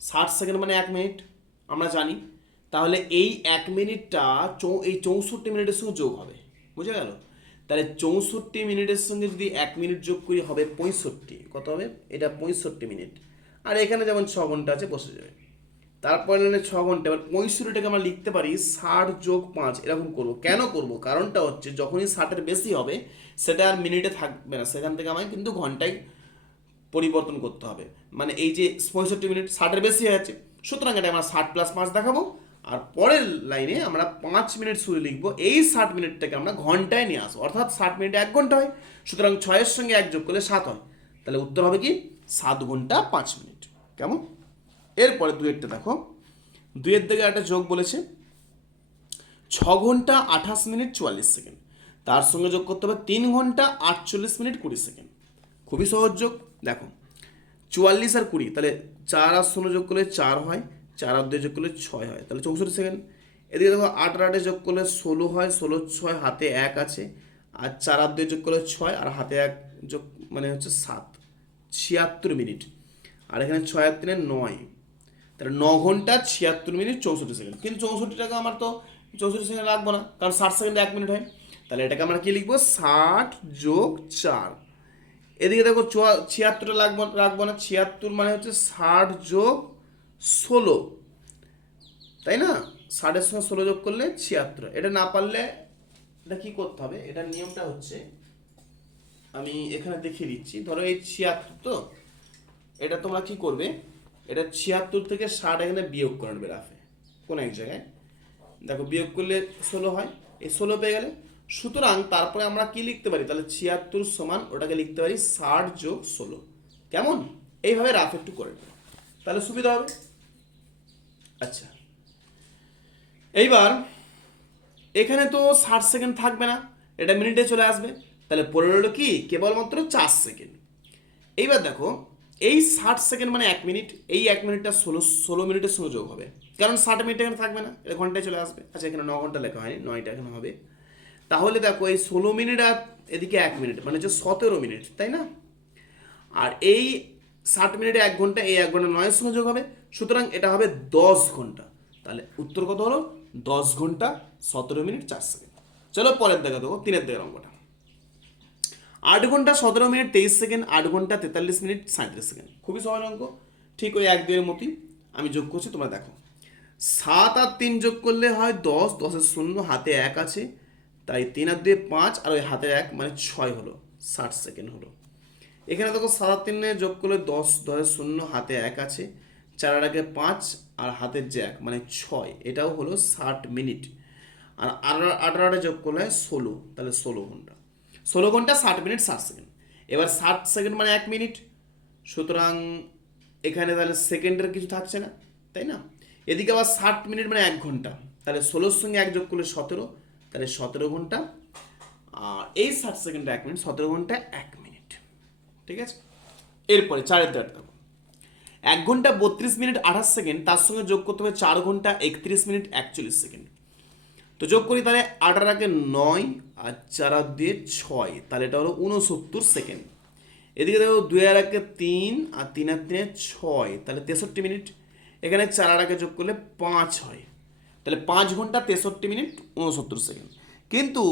60 সেকেন্ড মানে 1 মিনিট আমরা জানি, তাহলে এই 1 মিনিটটা এই 64 মিনিটের সঙ্গে যোগ হবে, বুঝে গেল? তাহলে 64 মিনিটের সঙ্গে যদি 1 মিনিট যোগ করি হবে 65, কত হবে এটা 65 মিনিট, আর এখানে যেমন 6 ঘন্টা আছে বসে যাবে, তারপরে মানে 6 ঘন্টা, এবার 65টাকে আমরা লিখতে পারি 60 যোগ 5, এরকম করবো। কেন করব, কারণটা হচ্ছে যখনই 60-এর বেশি হবে সেটা আর মিনিটে থাকবে না, সেখান থেকে আমায় কিন্তু ঘন্টায় পরিবর্তন করতে হবে, মানে এই যে 65 মিনিট 60-এর বেশি হয়ে যাচ্ছে, সুতরাং এটা আমরা 60 + 5 দেখাবো, আর পরের লাইনে আমরা 5 মিনিট শুরু লিখবো, এই 60 মিনিটটাকে আমরা ঘন্টায় নিয়ে আসবো, অর্থাৎ 60 মিনিটে 1 ঘন্টা হয়, সুতরাং 6-এর সঙ্গে 1 যোগ করলে 7 হয়, তাহলে উত্তর হবে কি 7 ঘন্টা 5 মিনিট। কেমন? এরপরে 2-এরটা দেখো, 2-এর দিকে একটা যোগ বলেছে 6 ঘন্টা 28 মিনিট 44 সেকেন্ড, তার সঙ্গে যোগ করতে হবে 3 ঘন্টা 48 মিনিট 20 সেকেন্ড। খুবই সহজ যোগ, দেখো 44 আর 20, তাহলে 4 আর 0 যোগ করলে 4 হয়, 4 আর 2 যোগ করলে 6 হয়, তাহলে 64 সেকেন্ড। এদিকে দেখো 8 আর 8 যোগ করলে 16 হয়, 16 6 হাতে 1 আছে, আর 4 আর 2 যোগ করলে 6 আর হাতে 1 যোগ মানে হচ্ছে 7, 76 মিনিট, আর এখানে 6 আর 3 9, তাহলে 9 ঘন্টা 76 মিনিট 64 সেকেন্ড। কিন্তু 64টাকে আমার তো 64 সেকেন্ড রাখবো না, কারণ 60 সেকেন্ডে 1 মিনিট হয়, তাহলে এটাকে আমরা কি লিখবো 60 যোগ 4। এদিকে দেখো 76টা রাখবো না, 76 মানে হচ্ছে 60 যোগ 16, তাই না? 60-এর সঙ্গে 16 যোগ করলে 76। এটা না পারলে এটা কি করতে হবে, এটার নিয়মটা হচ্ছে আমি এখানে দেখিয়ে দিচ্ছি, ধরো এই 76, তো এটা তোমরা কি করবে, এটা 76 থেকে 60 এখানে বিয়োগ করে নেবে রাফে কোন এক জায়গায়, দেখো বিয়োগ করলে 16 হয়, এই 16 পেয়ে গেলে, সুতরাং তারপরে আমরা কি লিখতে পারি, তাহলে 76 সমান ওটাকে লিখতে পারি 60 যোগ 16। কেমন? এইভাবে রাফ একটু করে নেবে, তাহলে সুবিধা হবে। আচ্ছা, এইবার এখানে তো 60 সেকেন্ড থাকবে না, এটা মিনিটে চলে আসবে, তাহলে পড়ে রইল কি কেবলমাত্র 4 সেকেন্ড। এইবার দেখো এই 60 সেকেন্ড মানে 1 মিনিট, এই 1 মিনিটটা 16 মিনিটের সঙ্গে যোগ হবে, কারণ 60 মিনিট এখানে থাকবে না, এটা ঘন্টায় চলে আসবে। আচ্ছা, এখানে 9 ঘন্টা লেখা হয়নি, 9টা এখানে হবে, তাহলে দেখো এই 16 মিনিট আর এদিকে 1 মিনিট মানে হচ্ছে 17 মিনিট, তাই না? আর এই 60 মিনিটে 1 ঘন্টা, এই 1 ঘন্টা 9-এর সঙ্গে যোগ হবে, সুতরাং এটা হবে 10 ঘন্টা। তাহলে উত্তর কত হলো, 10 ঘন্টা 17 মিনিট 4 সেকেন্ড। চলো পরের দেখা দেবো, 3-এর দিকের অঙ্কটা। 8 ঘন্টা 17 মিনিট 23 সেকেন্ড, 8 ঘন্টা 43 মিনিট 37 সেকেন্ড। খুবই সহজ অঙ্ক, ঠিক ওই 1-2-এর মতোই। আমি যোগ করছি, তোমরা দেখো। 7 আর 3 যোগ করলে হয় 10, 10-এর 0 হাতে 1 আছে, তাই 3 আর 2 5, আর ওই হাতে 1 মানে 6 হলো, 60 সেকেন্ড হলো। এখানে দেখো 7 আর 3 যোগ করলে 10, 10-এর 0 হাতে 1 আছে, 4 আর 1 5, আর হাতের যে 1 মানে 6, এটাও হলো 60 মিনিট। আর 18 যোগ করলে 16, তাহলে 16 ঘন্টা। 16 ঘন্টা 60 মিনিট 60 সেকেন্ড। এবার 60 সেকেন্ড মানে 1 মিনিট, সুতরাং এখানে তাহলে সেকেন্ডের কিছু থাকছে না, তাই না? এদিকে আবার 60 মিনিট মানে 1 ঘন্টা, তাহলে 16-র সঙ্গে 1 যোগ করলে 17, তাহলে 17 ঘন্টা। আর এই 60 সেকেন্ডে 1 মিনিট, 17 ঘন্টা 1 মিনিট। ঠিক আছে, এরপরে 4-এর দাঁড় দেখো, 1 ঘন্টা 32 মিনিট 28 সেকেন্ড, তার সঙ্গে যোগ করতে হবে 4 ঘন্টা 31 মিনিট 41 সেকেন্ড। তো যোগ করি তাহলে 8 আর 9 আর 4 আর 2 6, তাহলে এটা হলো 69 সেকেন্ড। এদিকে দেখো 2 আর 3 আর 3 আর 3 6, তাহলে 63 মিনিট। এখানে 4 আর যোগ করলে 5 হয়, তাহলে 5 ঘন্টা 63 মিনিট 69 সেকেন্ড। কিন্তু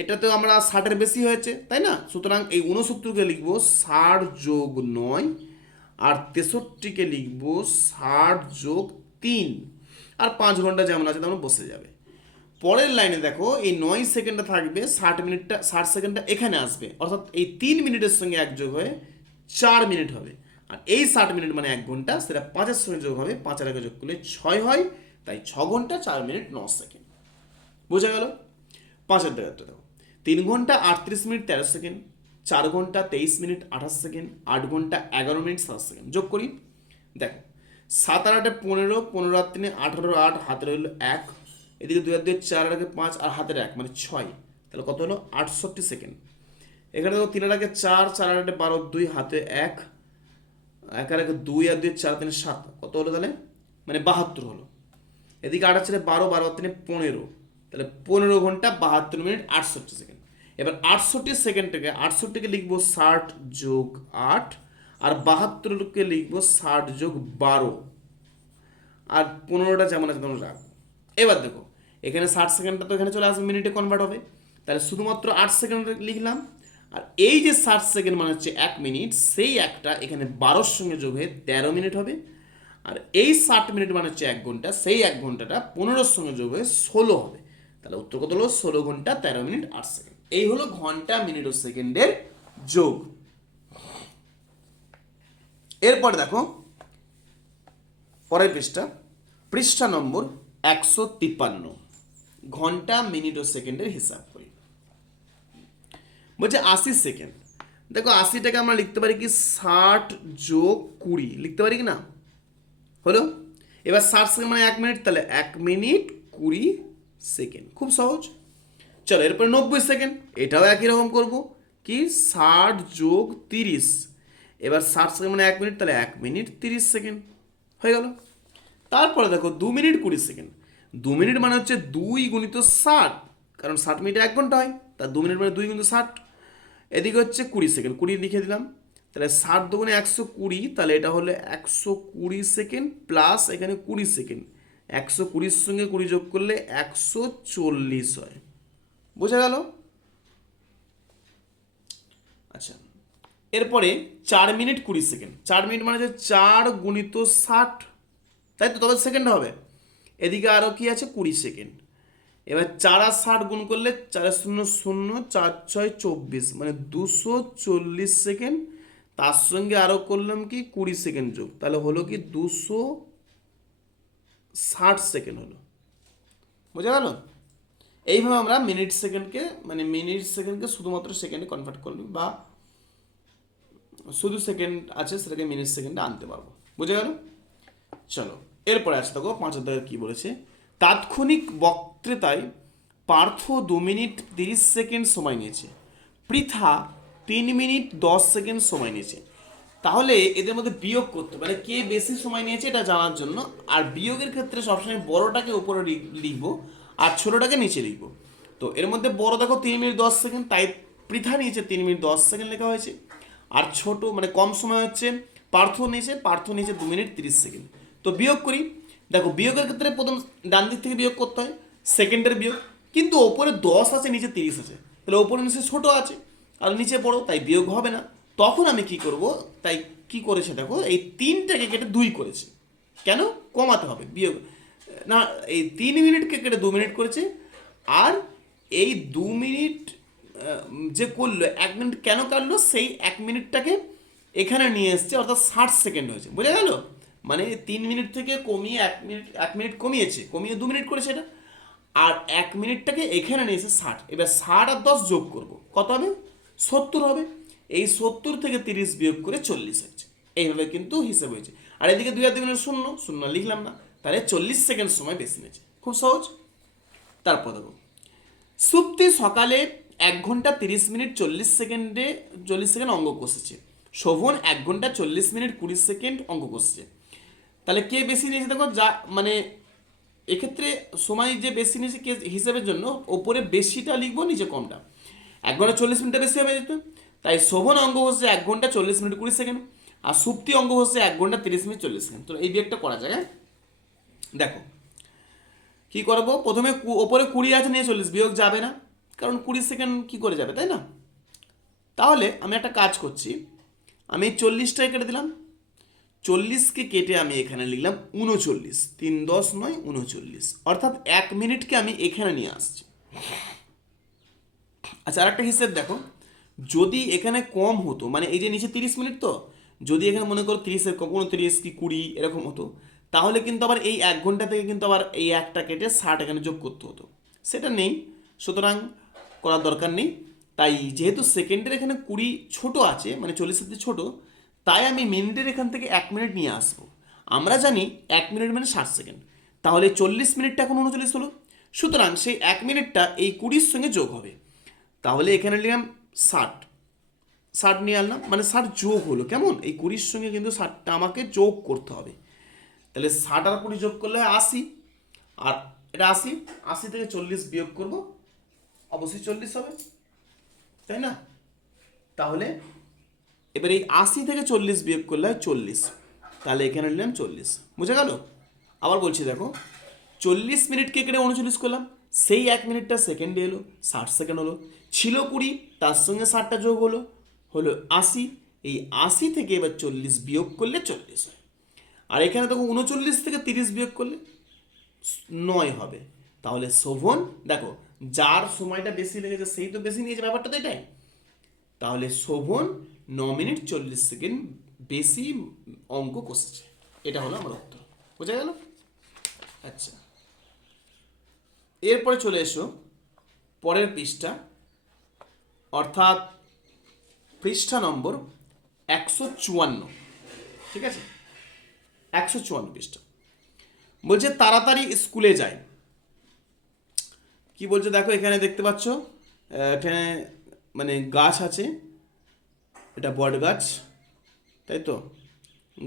এটাতেও আমরা 60-এর বেশি হয়েছে, তাই না? সুতরাং এই 69কে লিখবো 60+9, আর 63কে লিখবো 60+3, আর 5 ঘন্টা যেমন আছে তেমন বসে যাবে। পরের লাইনে দেখো এই 9 সেকেন্ডটা থাকবে, 60 মিনিটটা 60 সেকেন্ডটা এখানে আসবে, অর্থাৎ এই 3 মিনিটের সঙ্গে এক যোগ হয়ে 4 মিনিট হবে। আর এই 60 মিনিট মানে 1 ঘন্টা, সেটা 5-এর সঙ্গে যোগ হবে, 5-আর যোগ করলে 6 হয়, তাই 6 ঘন্টা 4 মিনিট 9 সেকেন্ড। বোঝা গেল? 5-এর দাগেরটা দেখো, 3 ঘন্টা 38 মিনিট 13 সেকেন্ড, 4 ঘন্টা 23 মিনিট 28 সেকেন্ড, 8 ঘন্টা 11 মিনিট 7 সেকেন্ড। যোগ করি, দেখো 7 আর 8 15, 15 আর 3 18, 8 হাতে রইল 1, এদিকে 2 আর 2 4, আর 5 আর হাতের 1 মানে 6, তাহলে কত হলো 68 সেকেন্ড। এখানে দেখো 3 আর 4, 4 আর 12, 2 হাতে 1, 1 আর 2 আর 2 4 3 7, কত হলো তাহলে মানে 72 হলো। এদিকে 8 আর 4 12, 12 আর 3 15, তাহলে 15 ঘন্টা 72 মিনিট 68 সেকেন্ড। এবার 68 সেকেন্ডটাকে লিখবো 60+8, আর 72কে লিখবো 60+12, আর 15টা যেমন আছে তেমন রাখবো। এবার দেখো এখানে 60 সেকেন্ডটা তো এখানে চলে আসবে, মিনিটে কনভার্ট হবে, তাহলে শুধুমাত্র 8 সেকেন্ড লিখলাম। আর এই যে 60 সেকেন্ড মানে হচ্ছে 1 মিনিট, সেই একটা এখানে 12-র সঙ্গে যোগ হয়ে 13 মিনিট হবে। আর এই 60 মিনিট মানে হচ্ছে 1 ঘন্টা, সেই 1 ঘন্টাটা 15-র সঙ্গে যোগ হয়ে 16 হবে, তাহলে উত্তর কত হলো 16 ঘন্টা 13 মিনিট 8 সেকেন্ড। এই হলো ঘন্টা মিনিট ও সেকেন্ডের যোগ। এরপরে দেখো পরের পৃষ্ঠা নম্বর 153, ঘন্টা মিনিট ও সেকেন্ডের হিসাব করি। বলছে 80 সেকেন্ড। দেখো 80টাকে আমরা লিখতে পারি কি 60+20, লিখতে পারি কি না? হলো। এবার 60 সেকেন্ড মানে 1 মিনিট, তাহলে 1 মিনিট 20 সেকেন্ড, খুব সহজ। চলো এরপরে 90 সেকেন্ড, এটাও একই রকম করবো কি 60+30, এবার 60 সেকেন্ড মানে 1 মিনিট, তাহলে 1 মিনিট 30 সেকেন্ড হয়ে গেল। তারপরে দেখো 2 মিনিট 20 সেকেন্ড, 2 মিনিট মানে হচ্ছে 2 × 60, কারণ 60 মিনিটে 1 ঘন্টা হয়, তার 2 মিনিট মানে 2 × 60। এদিকে হচ্ছে 20 সেকেন্ড, 20 লিখে দিলাম, তাহলে 60 × 2 = 120, তাহলে এটা হলো 120 সেকেন্ড প্লাস এখানে 20 সেকেন্ড, 120-র সঙ্গে 20 যোগ করলে 140 হয়। বোঝা গেল? আচ্ছা, এরপরে 4 মিনিট 20 সেকেন্ড, 4 মিনিট মানে হচ্ছে 4 × 60, তাই তো, তবে সেকেন্ড হবে। এদিকে আরও কি আছে 20 সেকেন্ড, এবার 4 আর 60 গুণ করলে 4 0 0, 4 6 24, মানে 240 সেকেন্ড, তার সঙ্গে আরও করলাম কি 20 সেকেন্ড যোগ, তাহলে হলো কি 260 সেকেন্ড হলো। বোঝা গেল? এইভাবে আমরা মিনিট সেকেন্ডকে শুধুমাত্র সেকেন্ডে কনভার্ট করবি, বা শুধু সেকেন্ড আছে সেটাকে মিনিট সেকেন্ডে আনতে পারবো। বোঝা গেল? চলো এরপরে আসতে থাকো 5 কি বলেছে। তাৎক্ষণিক বক্তৃতায় পার্থ 2 মিনিট 30 সেকেন্ড সময় নিয়েছে, পৃথা 3 মিনিট 10 সেকেন্ড সময় নিয়েছে। তাহলে এদের মধ্যে বিয়োগ করতে মানে কে বেশি সময় নিয়েছে এটা জানার জন্য, আর বিয়োগের ক্ষেত্রে সবসময় বড়টাকে উপরে লিখবো আর ছোটটাকে নিচে লিখবো। তো এর মধ্যে বড় দেখো 3 মিনিট 10 সেকেন্ড, তাই পৃথা নিয়েছে 3 মিনিট 10 সেকেন্ড লেখা হয়েছে। আর ছোট মানে কম সময় হচ্ছে পার্থ নিয়েছে 2 মিনিট 30 সেকেন্ড। তো বিয়োগ করি, দেখো বিয়োগের ক্ষেত্রে প্রথম ডান দিক থেকে বিয়োগ করতে হয়, সেকেন্ডের বিয়োগ, কিন্তু ওপরে 10 আছে নিচে 30 আছে, তাহলে ওপরে নিচে ছোট আছে আর নিচে বড়, তাই বিয়োগ হবে না। তখন আমি কি করব, তাই কি করেছে দেখো এই 3টাকে কেটে 2 করেছে। কেন? কমাতে হবে বিয়োগ না, এই 3 মিনিটকে কেটে 2 মিনিট করেছে। আর এই 2 মিনিট যে করলো 1 মিনিট কেন কাটলো, সেই 1 মিনিটটাকে এখানে নিয়ে এসছে, অর্থাৎ 60 সেকেন্ড হয়েছে। বোঝা গেল? মানে 3 মিনিট থেকে কমিয়ে 1 মিনিট কমিয়ে 2 মিনিট করেছে এটা, আর 1 মিনিটটাকে এখানে নিয়ে এসে 60। এবার 60 আর 10 যোগ করব, কত হবে? 70 হবে। এই 70 থেকে 30 বিয়োগ করে 40 হচ্ছে। এইভাবে কিন্তু হিসেব হয়েছে। আর এদিকে 2 আর 2 শূন্য, শূন্য লিখলাম না, তাহলে 40 সেকেন্ড সময় বেশি নিয়েছে। খুব সহজ। তারপর দেখো সুপ্তি সকালে 1 ঘন্টা 30 মিনিট 40 সেকেন্ড অঙ্ক কষেছে, শোভন 1 ঘন্টা 40 মিনিট 20 সেকেন্ড অঙ্ক কষছে। তাহলে কে বেশি নিয়েছে দেখো, যা মানে এক্ষেত্রে সময় যে বেশি নিয়েছে কে হিসাবের জন্য ওপরে বেশিটা লিখবো, নিচে কমটা। 1 ঘন্টা 40 মিনিটটা বেশি হবে যেত, তাই শোভন অঙ্ক হচ্ছে 1 ঘন্টা 40 মিনিট 20 সেকেন্ড, আর সুপ্তি অঙ্ক হচ্ছে 1 ঘন্টা 30 মিনিট 40 সেকেন্ড। তো এই বিয়োগটা করা যায়। হ্যাঁ, দেখো কি করবো, প্রথমে ওপরে 20 আছে নিয়ে 40, বিয়োগ যাবে না, কারণ 20 সেকেন্ড কি করে যাবে, তাই না? তাহলে আমি একটা কাজ করছি, আমি 40টাই কেটে দিলাম, 40কে কেটে আমি এখানে লিখলাম 39, 3 10 9 39, অর্থাৎ 1 মিনিটকে আমি এখানে নিয়ে আসছি। আচ্ছা, আর একটা হিসেব দেখো, যদি এখানে কম হতো, মানে এই যে নিচে 30 মিনিট, তো যদি এখানে মনে করো 30-এর কম, 29 কি 20 এরকম হতো, তাহলে কিন্তু আবার এই 1 ঘন্টা থেকে কিন্তু আবার এই একটা কেটে 60 এখানে যোগ করতে হতো, সেটা নেই, সুতরাং করার দরকার নেই। তাই যেহেতু সেকেন্ডের এখানে 20 ছোট আছে, মানে 40-এর চেয়ে ছোট, তাই আমি মিনিটের এখান থেকে 1 মিনিট নিয়ে আসবো। আমরা জানি 1 মিনিট মানে 60 সেকেন্ড, তাহলে 40 মিনিটটা এখন 39 হলো, সুতরাং সেই 1 মিনিটটা এই 20-র সঙ্গে যোগ হবে। তাহলে এখানে নিলাম 60, 60 নিয়ে আনলাম, মানে 60 যোগ হলো, কেমন এই 20-র সঙ্গে কিন্তু 60টা আমাকে যোগ করতে হবে। তাহলে 60 আর 20 যোগ করলে হয় 80, আর এটা 80, 80 থেকে 40 বিয়োগ করব, অবশ্যই 40 হবে, তাই না? তাহলে এবার এই 80 থেকে 40 বিয়োগ করলে হয় 40, তাহলে এখানে নিলাম 40, বুঝে গেল? আবার বলছি দেখো, 40 মিনিটকে কেটে 39 করলাম, সেই 1 মিনিটটা সেকেন্ডে এলো, 60 সেকেন্ড হলো, ছিল 20, তার সঙ্গে 60টা যোগ হলো, হলো 80, এই 80 থেকে এবার 40 বিয়োগ করলে 40 হয়। আর এখানে দেখো 39 থেকে 30 বিয়োগ করলে 9 হবে। তাহলে শোভন, দেখো যার সময়টা বেশি লেগেছে সেই তো বেশি নিয়েছে, ব্যাপারটা তো এটাই। তাহলে শোভন 9 মিনিট 40 সেকেন্ড বেশি অঙ্ক কষেছে, এটা হলো আমার উত্তর, বোঝা গেল? আচ্ছা, এরপরে চলে এসো পরের পৃষ্ঠা, অর্থাৎ পৃষ্ঠা নম্বর 154, ঠিক আছে? 154 পৃষ্ঠা বলছে তাড়াতাড়ি স্কুলে যায়। কি বলছে দেখো, এখানে দেখতে পাচ্ছ, এখানে মানে গাছ আছে, এটা বট গাছ, তাই তো?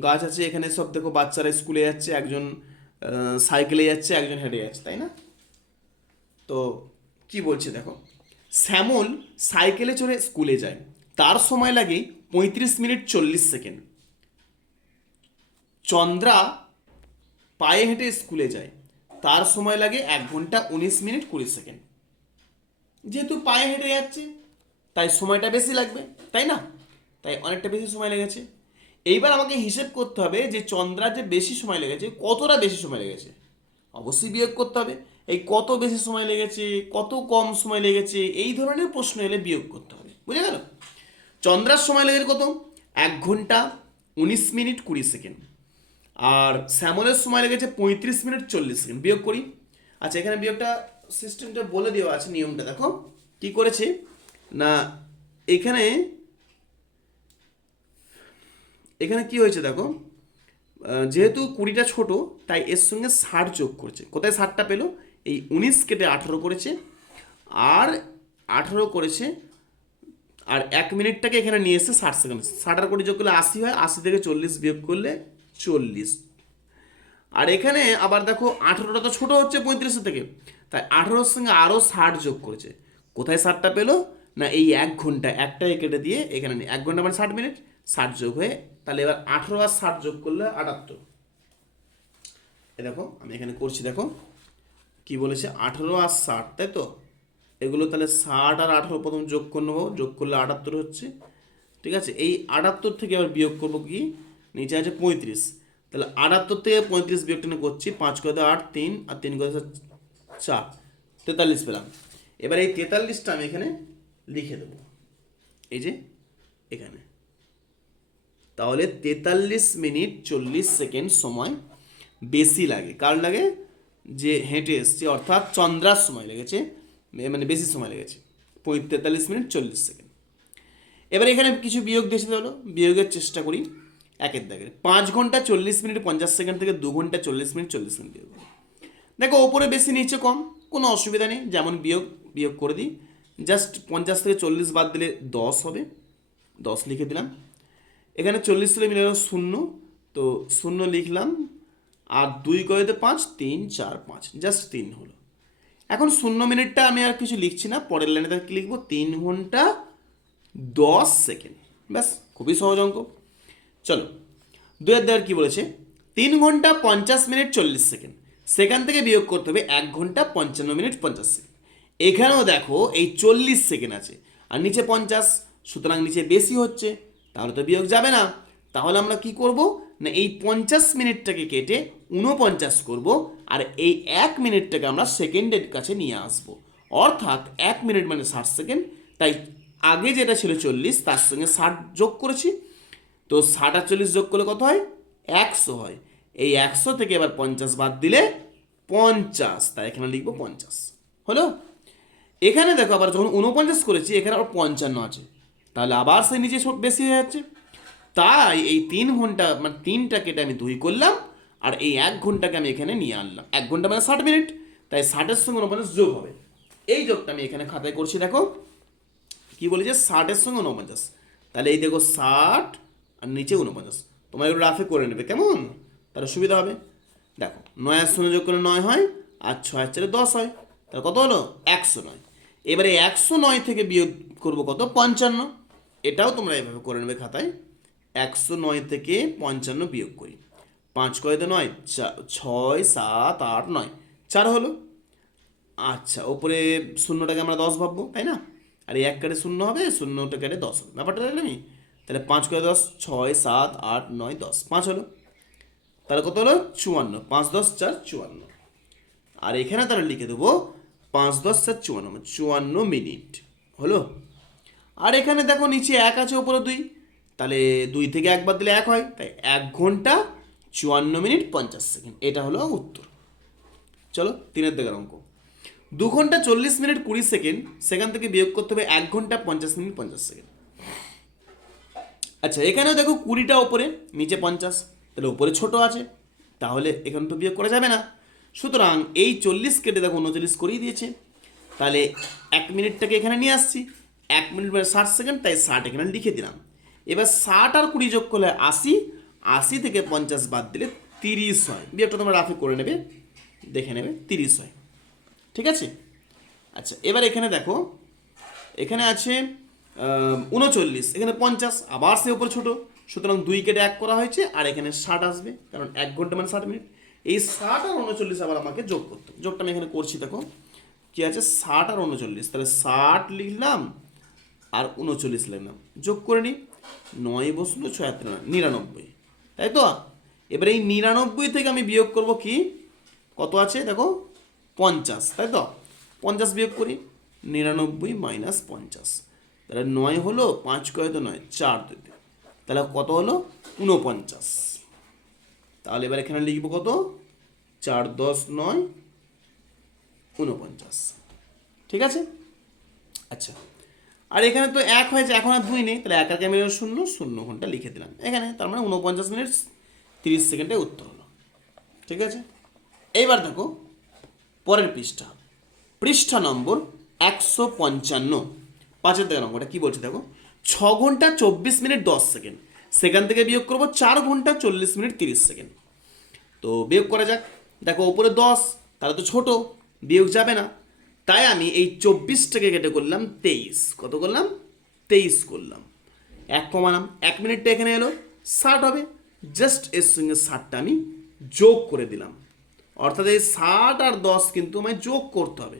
গাছ আছে এখানে, সব দেখো বাচ্চারা স্কুলে যাচ্ছে, একজন সাইকেলে যাচ্ছে, একজন হেঁটে যাচ্ছে, তাই না? তো কি বলছে দেখো, শ্যামল সাইকেলে চড়ে স্কুলে যায়, তার সময় লাগে 35 মিনিট 40 সেকেন্ড। চন্দ্রা পায়ে হেঁটে স্কুলে যায়, তার সময় লাগে 1 ঘন্টা 19 মিনিট 20 সেকেন্ড। যেহেতু পায়ে হেঁটে যাচ্ছে তাই সময়টা বেশি লাগবে, তাই না? তাই অনেকটা বেশি সময় লেগেছে। এইবার আমাকে হিসেব করতে হবে যে চন্দ্রার যে বেশি সময় লেগেছে, কতটা বেশি সময় লেগেছে, অবশ্যই বিয়োগ করতে হবে। এই কত বেশি সময় লেগেছে, কত কম সময় লেগেছে, এই ধরনের প্রশ্ন এলে বিয়োগ করতে হবে, বুঝে গেল? চন্দ্রার সময় লেগেছে কত, 1 ঘন্টা 19 মিনিট 20 সেকেন্ড, আর শ্যামলের সময় লেগেছে 35 মিনিট 40 সেকেন্ড। বিয়োগ করি। আচ্ছা, এখানে বিয়োগটা সিস্টেমটা বলে দেওয়া আছে, নিয়মটা দেখো কি করেছে না, এখানে এখানে কি হয়েছে দেখো, যেহেতু 20টা ছোট, তাই এর সঙ্গে 60 যোগ করেছে। কোথায় 60টা পেলো, এই 19 কেটে 18 করেছে, আর 18 করেছে, আর 1 মিনিটটাকে এখানে নিয়ে এসে 60 সেকেন্ড, 60 আর 20 যোগ করলে 80 হয়, 80 থেকে 40 বিয়োগ করলে 40। আর এখানে আবার দেখো 18টা তো ছোট হচ্ছে 35 থেকে, তাই 18-র সঙ্গে আরও 60 যোগ করেছে। কোথায় 60টা পেলো না, এই 1 ঘন্টা, একটাই কেটে দিয়ে এখানে 1 ঘন্টা মানে 60 মিনিট, 60 যোগ হয়ে, তাহলে এবার 18 আর 60 যোগ করলে 78। এ দেখো আমি এখানে করছি, দেখো কি বলেছে, 18 আর 60, তাই তো? এগুলো তাহলে 60 আর 18 প্রথম যোগ করে নেবো, যোগ করলে 78 হচ্ছে, ঠিক আছে? এই 78 থেকে এবার বিয়োগ করবো কি, নিচে আছে 35, তাহলে 78 থেকে 35 বিয়োগ টেনে করছি, 5 করে 8, 3 আর 3 করে 4, 43 পেলাম। এবার এই 43টা আমি এখানে লিখে দেবো, এই যে এখানে। তাহলে 43 মিনিট 40 সেকেন্ড সময় বেশি লাগে, কার লাগে, যে হেঁটে এসছে, অর্থাৎ চন্দ্রার সময় লেগেছে, মানে বেশি সময় লেগেছে 43 মিনিট 40 সেকেন্ড। এবার এখানে কিছু বিয়োগ দিয়েছে, হলো বিয়োগের চেষ্টা করি। একের দাগের 5 ঘন্টা 40 মিনিট 50 সেকেন্ড থেকে 2 ঘন্টা 40 মিনিট 40 সেকেন্ড বিয়োগ করি। দেখো ওপরে বেশি নিচে কম, কোনো অসুবিধা নেই, যেমন বিয়োগ বিয়োগ করে দিই। জাস্ট 50 থেকে 40 বাদ দিলে 10 হবে, 10 লিখে দিলাম। এখানে 40 থেকে মিলে গেল শূন্য, তো শূন্য লিখলাম, আর 2 কয়েতে 5, 3 4 5, জাস্ট 3 হলো। এখন 0 মিনিটটা আমি আর কিছু লিখছি না, পরের লাইনে তার কি লিখবো, 3 ঘন্টা 10 সেকেন্ড। ব্যাস, খুবই সহজ অঙ্ক। চলো, দুয়ের দেওয়ার কি বলেছে, 3 ঘন্টা 50 মিনিট 40 সেকেন্ড, সেখান থেকে বিয়োগ করতে হবে 1 ঘন্টা 55 মিনিট 50 সেকেন্ড। এখানেও দেখো এই 40 সেকেন্ড আছে আর নিচে 50, সুতরাং নিচে বেশি হচ্ছে, তাহলে তো বিয়োগ যাবে না। তাহলে আমরা কি করব না, এই 50 মিনিটটাকে কেটে 49 করব, আর এই 1 মিনিটটাকে আমরা সেকেন্ডের কাছে নিয়ে আসব। অর্থাৎ 1 মিনিট মানে 60 সেকেন্ড, তাই আগে যেটা ছিল 40 তার সঙ্গে 60 যোগ করেছি, তো 60 আর 40 যোগ করলে কত হয়, 100 হয়। এই 100 থেকে এবার 50 বাদ দিলে 50, তাই এখানে লিখবো 50। হলো? এখানে দেখো আবার যখন 49 করেছি এখানে আবার 55 আছে, তাহলে আবার সেই নিচে সব বেশি হয়ে যাচ্ছে। তাই এই 3 ঘন্টা মানে 3টা কেটে আমি 2 করলাম, আর এই 1 ঘন্টাকে আমি এখানে নিয়ে আনলাম। 1 ঘন্টা মানে 60 মিনিট, তাই 60-এর সঙ্গে 49 যোগ হবে। এই যোগটা আমি এখানে খাতায় করছি, দেখো কি বলেছে, 60-এর সঙ্গে 49, তাহলে এই দেখো 60 আর নিচে 49। তোমার এগুলো রাফে করে নেবে, কেমন, তাহলে সুবিধা হবে। দেখো 9 আর 0 যোগ করলে 9 হয়, আর 6 আর 4 10 হয়, তাহলে কত হলো, 109। এবারে 109 থেকে বিয়োগ করবো কত, 55। এটাও তোমরা এভাবে করে নেবে খাতায়। 109 থেকে 55 বিয়োগ করি, 5 কয়তে 9, 6 7 8 9, 4 হলো। আচ্ছা, ওপরে শূন্যটাকে আমরা 10 ভাববো, তাই না, আর এই 1 কেটে 0 হবে, শূন্যটা কেটে 10 হবে, ব্যাপারটা দেখলে আমি, তাহলে 5 করে 10, 6 7 8 9 10, 5 হলো। তাহলে কত হলো, 54, 5 10 4 54। আর এখানে তাহলে লিখে দেবো 5 10 4 54, 54 মিনিট হলো। আর এখানে দেখো নিচে 1 আছে, ওপরে 2, তাহলে 2 থেকে 1 বাদ দিলে 1 হয়, তাই 1 ঘন্টা 54 মিনিট 50 সেকেন্ড, এটা হলো উত্তর। চলো 3-এর দিকের অঙ্ক, 2 ঘন্টা 40 মিনিট 20 সেকেন্ড, সেখান থেকে বিয়োগ করতে হবে 1 ঘন্টা 50 মিনিট 50 সেকেন্ড। আচ্ছা, এখানেও দেখো 20টা ওপরে, নিচে 50, তাহলে ওপরে ছোট আছে, তাহলে এখানে তো বিয়োগ করা যাবে না। সুতরাং এই 40 কেটে দেখো 39 করেই দিয়েছে, তাহলে 1 মিনিটটাকে এখানে নিয়ে আসছি, 1 মিনিট মানে 60 সেকেন্ড, তাই 60 এখানে লিখে দিলাম। এবার 60 আর 20 যোগ করলে 80, 80 থেকে 50 বাদ দিলে 30 হয়। বিয়োগটা তোমরা রাফে করে নেবে, দেখে নেবে, 30 হয়। ঠিক আছে। আচ্ছা, এবার এখানে দেখো, এখানে আছে 39, এখানে 50, আবার সে উপরে ছোটো, সুতরাং 2 কেটে 1 করা হয়েছে, আর এখানে 60 আসবে, কারণ 1 ঘন্টা মানে 60 মিনিট। এই 60 আর 39 আবার আমাকে যোগ করতে হবে। যোগটা আমি এখানে করছি, দেখো কি আছে, 60 আর 39, তাহলে 60 লিখলাম আর 39 লিখলাম, যোগ করে নিই, 9 বসলো 6 99, তাই তো। এবার এই 99 থেকে আমি বিয়োগ করব কি, কত আছে দেখো, 50, তাই তো। 50 বিয়োগ করি, 99 মাইনাস 50, তাহলে 9 হলো, 5 কয় তো 9, 4 দিতে, তাহলে কত হলো, 49। তাহলে এবার এখানে লিখবো কত, 4 10 9 49। ঠিক আছে। আচ্ছা, আর এখানে তো 1 হয়েছে, এখন আর 2 নেই, তাহলে 1 আর মিলে 0, 0 ঘন্টা লিখে দিলাম এখানে, তার মানে 49 মিনিট 30 সেকেন্ডে উত্তর হলো। ঠিক আছে। এইবার দেখো পরের পৃষ্ঠা, পৃষ্ঠা নম্বর 155, 5-এর দিকের অঙ্কটা কি বলছে দেখো, 6 ঘন্টা 24 মিনিট 10 সেকেন্ড, সেখান থেকে বিয়োগ করবো 4 ঘন্টা 40 মিনিট 30 সেকেন্ড। তো বিয়োগ করা যাক। দেখো ওপরে 10, তাহলে তো ছোট, বিয়োগ যাবে না, তাই আমি এই 24টাকে কেটে করলাম 23, কত করলাম, 23 করলাম, 1 কমালাম, 1 মিনিটটা এখানে এলো, 60 হবে, জাস্ট এর সঙ্গে 60টা আমি যোগ করে দিলাম। অর্থাৎ এই 60 আর 10 কিন্তু আমায় যোগ করতে হবে,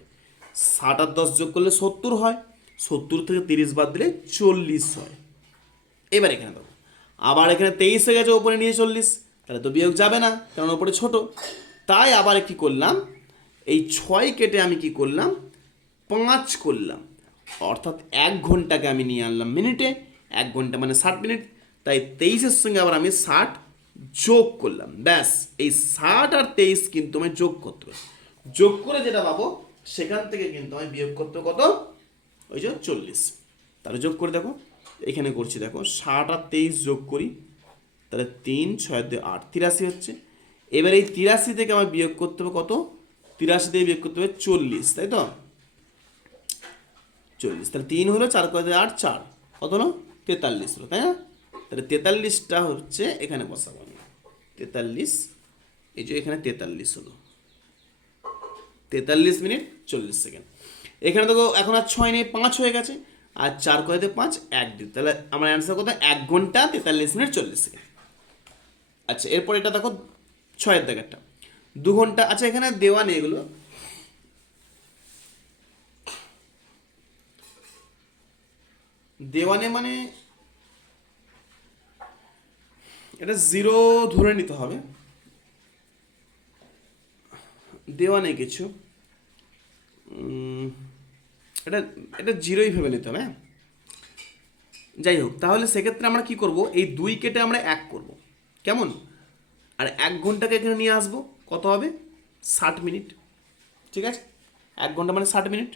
60 আর 10 যোগ করলে 70 হয়, 70 থেকে 30 বাদ দিলে 40 হয়। এবার এখানে দেখো, আবার এখানে 23 হয়ে গেছে, ওপরে নিয়ে 40, তাহলে তো বিয়োগ যাবে না, কারণ ওপরে ছোট। তাই আবার কি করলাম, এই 6 কেটে আমি কি করলাম, 5 করলাম, অর্থাৎ 1 ঘন্টাকে আমি নিয়ে আনলাম মিনিটে, 1 ঘন্টা মানে 60 মিনিট, তাই 23-এর সঙ্গে আবার আমি 60 যোগ করলাম। ব্যাস, এই 60 আর 23 কিন্তু আমি যোগ করতে হবে, যোগ করে যেটা পাবো সেখান থেকে কিন্তু আমি বিয়োগ করতে কত, ওই যে 40। তাহলে যোগ করে দেখো, এখানে করছি দেখো, 60 আর 23 যোগ করি, তাহলে 3 6 2 8, 83 হচ্ছে। এবার এই 83 থেকে আমার বিয়োগ করতে হবে কত, 83 থেকে বিয়োগ করতে হবে 40, তাই তো, 40, তাহলে 3 হলো, 4 করে 8 4, কত হলো, 43 হলো, তাই না। তাহলে 43টা হচ্ছে এখানে বসাবো আমি, 43, এই যে এখানে 43 হলো, 43 মিনিট 40 সেকেন্ড। এখানে দেখো এখন আর 6 নেই, 5 হয়ে গেছে, আর 4 কয়তে 5, 1 2, তাহলে আমার অ্যান্সার কত? 1 ঘন্টা 43 মিনিট 40 সেকেন্ড। আচ্ছা, এরপর এটা দেখো 6-এর দাগেরটা, 2 ঘন্টা। আচ্ছা, এখানে দেওয়া নেই এগুলো, দেওয়ানে মানে এটা 0 ধরে নিতে হবে, দেওয়া নেই কিছু, এটা এটা 0ই ভেবে নিতে হবে, হ্যাঁ। যাই হোক, তাহলে সেক্ষেত্রে আমরা কি করব, এই 2 কেটে আমরা 1 করব, কেমন? আর 1 ঘন্টাকে এখানে নিয়ে আসবো, কত হবে? 60 মিনিট, ঠিক আছে, 1 ঘন্টা মানে 60 মিনিট।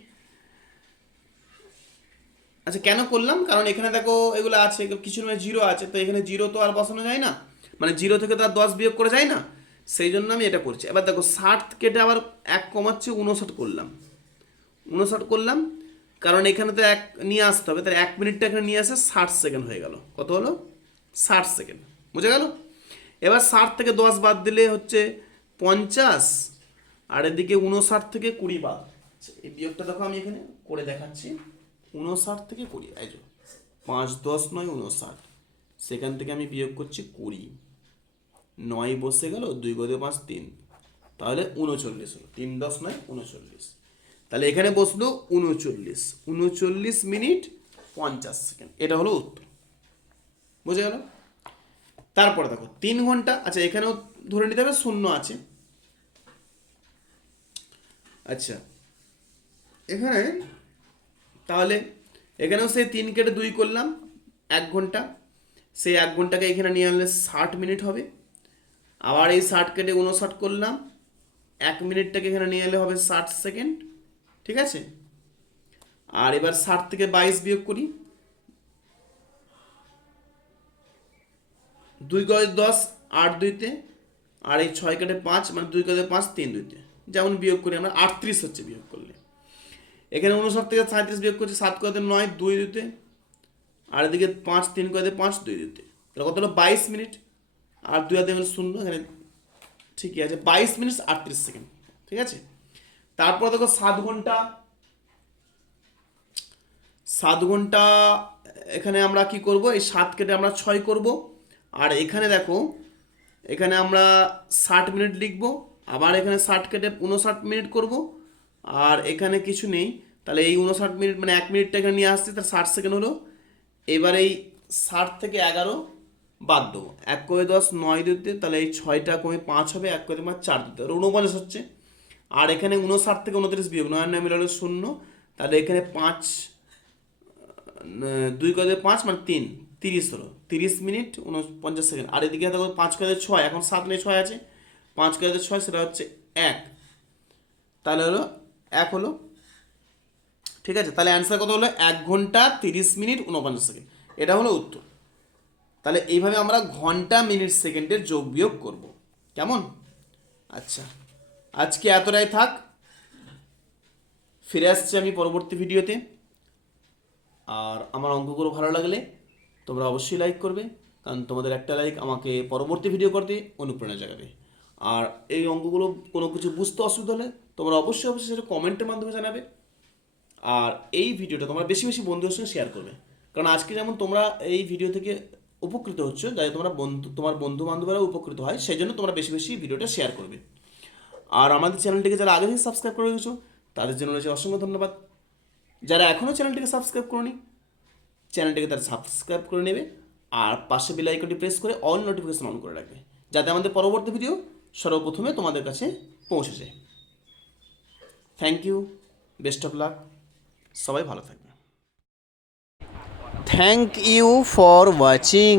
আচ্ছা, কেন করলাম? কারণ এখানে দেখো এগুলো আছে, কিছু মানে 0 আছে, তো এখানে 0 তো আর বসানো যায় না, মানে 0 থেকে তো আর 10 বিয়োগ করা যায় না, সেই জন্য আমি এটা করছি। এবার দেখো 60 কেটে আবার 1 কমাচ্ছে, 59 করলাম, 59 করলাম, কারণ এখানে তো 1 নিয়ে আসতে হবে, তাহলে 1 মিনিটটা এখানে নিয়ে আসে 60 সেকেন্ড হয়ে গেল, কত হলো? 60 সেকেন্ড, বুঝে গেল? এবার 60 থেকে 10 বাদ দিলে হচ্ছে 50, আর এদিকে 59 থেকে 20 বাদ। আচ্ছা, এই বিয়োগটা দেখো আমি এখানে করে দেখাচ্ছি, 59 থেকে 20, এই যে 5 10 9 59, সেখান থেকে আমি বিয়োগ করছি 20, 9 বসে গেল, 2 × 5 3, তাহলে 39 হলো, 3 10 9 39, তাহলে এখানে বসলো 39 মিনিট 50 সেকেন্ড, এটা হলো উত্তর, বুঝে গেল? তারপরে দেখো 3 ঘন্টা, আচ্ছা এখানেও ধরে নিতে হবে 0 আছে। আচ্ছা, এখানে তাহলে এখানেও সেই 3 কেটে 2 করলাম, 1 ঘন্টা, সেই 1 ঘন্টাকে এখানে নিয়ে আনলে 60 মিনিট হবে, আবার এই 60 কেটে 59 করলাম, 1 মিনিটটাকে এখানে নিয়ে এলে হবে 60 সেকেন্ড, ঠিক আছে। আর এবার 60 থেকে 22 বিয়োগ করি, 2 × 10 8 2-তে, আর এই 6 কেটে 5 মানে 2 × 5 3 2-তে, যেমন বিয়োগ করি আমরা 38 হচ্ছে বিয়োগ করলে। এখানে 59 থেকে 37 বিয়োগ করছি, 7 × 9 2 2-তে, আর এদিকে 5 3 × 5 2 2-তে, তাহলে কত হলো? 22 মিনিট, আর 2 হাতে গেলে 0, এখানে ঠিকই আছে, 22 মিনিট 38 সেকেন্ড, ঠিক আছে। তারপর দেখো 7 ঘন্টা, 7 ঘন্টা এখানে আমরা কি করব, এই 7 কেটে আমরা 6 করব, আর এখানে দেখো এখানে আমরা 60 মিনিট লিখব, আবার এখানে 60 কেটে 59 মিনিট করব, আর এখানে কিছু নেই, তাহলে এই 59 মিনিট মানে 1 মিনিটটা এখানে নিয়ে আসছে, তার 60 সেকেন্ড হলো। এবার এই 60 থেকে 11 বাদ দেবো, 1 × 10 9 2-তে, তাহলে এই 6টা কমে 5 হবে, 1 × 5 4 2-তে, 49 হচ্ছে। আর এখানে 59 থেকে 29 বিয়োগ 9 9 মিলে হলো 0, তাহলে এখানে 5 2 × 5 মানে 3 30 হলো, 30 মিনিট 49 সেকেন্ড। আর এদিকে দেখো 5 × 6, এখন 7 নেই 6 আছে, 5 × 6 সেটা হচ্ছে 1, তাহলে হলো 1 হলো, ঠিক আছে। তাহলে অ্যান্সার কত হলো? 1 ঘন্টা 30 মিনিট 49 সেকেন্ড, এটা হলো উত্তর। তাহলে এইভাবে আমরা ঘন্টা মিনিট সেকেন্ডের যোগ বিয়োগ করব, কেমন? আচ্ছা, আজকে এতটাই থাক, ফিরে আসছি আমি পরবর্তী ভিডিওতে। আর আমার অঙ্কগুলো ভালো লাগলে তোমরা অবশ্যই লাইক করবে, কারণ তোমাদের একটা লাইক আমাকে পরবর্তী ভিডিও করতে অনুপ্রেরণা জাগাবে। আর এই অঙ্কগুলো কোনো কিছু বুঝতে অসুবিধা হলে তোমরা অবশ্যই অবশ্যই সেটা কমেন্টের মাধ্যমে জানাবে। আর এই ভিডিওটা তোমরা বেশি বেশি বন্ধুদের সঙ্গে শেয়ার করবে, কারণ আজকে যেমন তোমরা এই ভিডিও থেকে উপকৃত হচ্ছ, যাতে তোমরা তোমার বন্ধু বান্ধবরা উপকৃত হয়, সেই জন্য তোমরা বেশি বেশি ভিডিওটা শেয়ার করবে। আর আমাদের চ্যানেলটিকে যারা আগে থেকে সাবস্ক্রাইব করে রেখেছো তাদের জন্য রয়েছে অসংখ্য ধন্যবাদ। যারা এখনও চ্যানেলটিকে সাবস্ক্রাইব করনি, চ্যানেলটিকে তারা সাবস্ক্রাইব করে নেবে, আর পাশে বেল আইকনটি প্রেস করে অল নোটিফিকেশন অন করে রাখবে, যাতে আমাদের পরবর্তী ভিডিও সর্বপ্রথমে তোমাদের কাছে পৌঁছে যায়। Thank you, best of luck, সবাই ভালো থাকবে। Thank you for watching.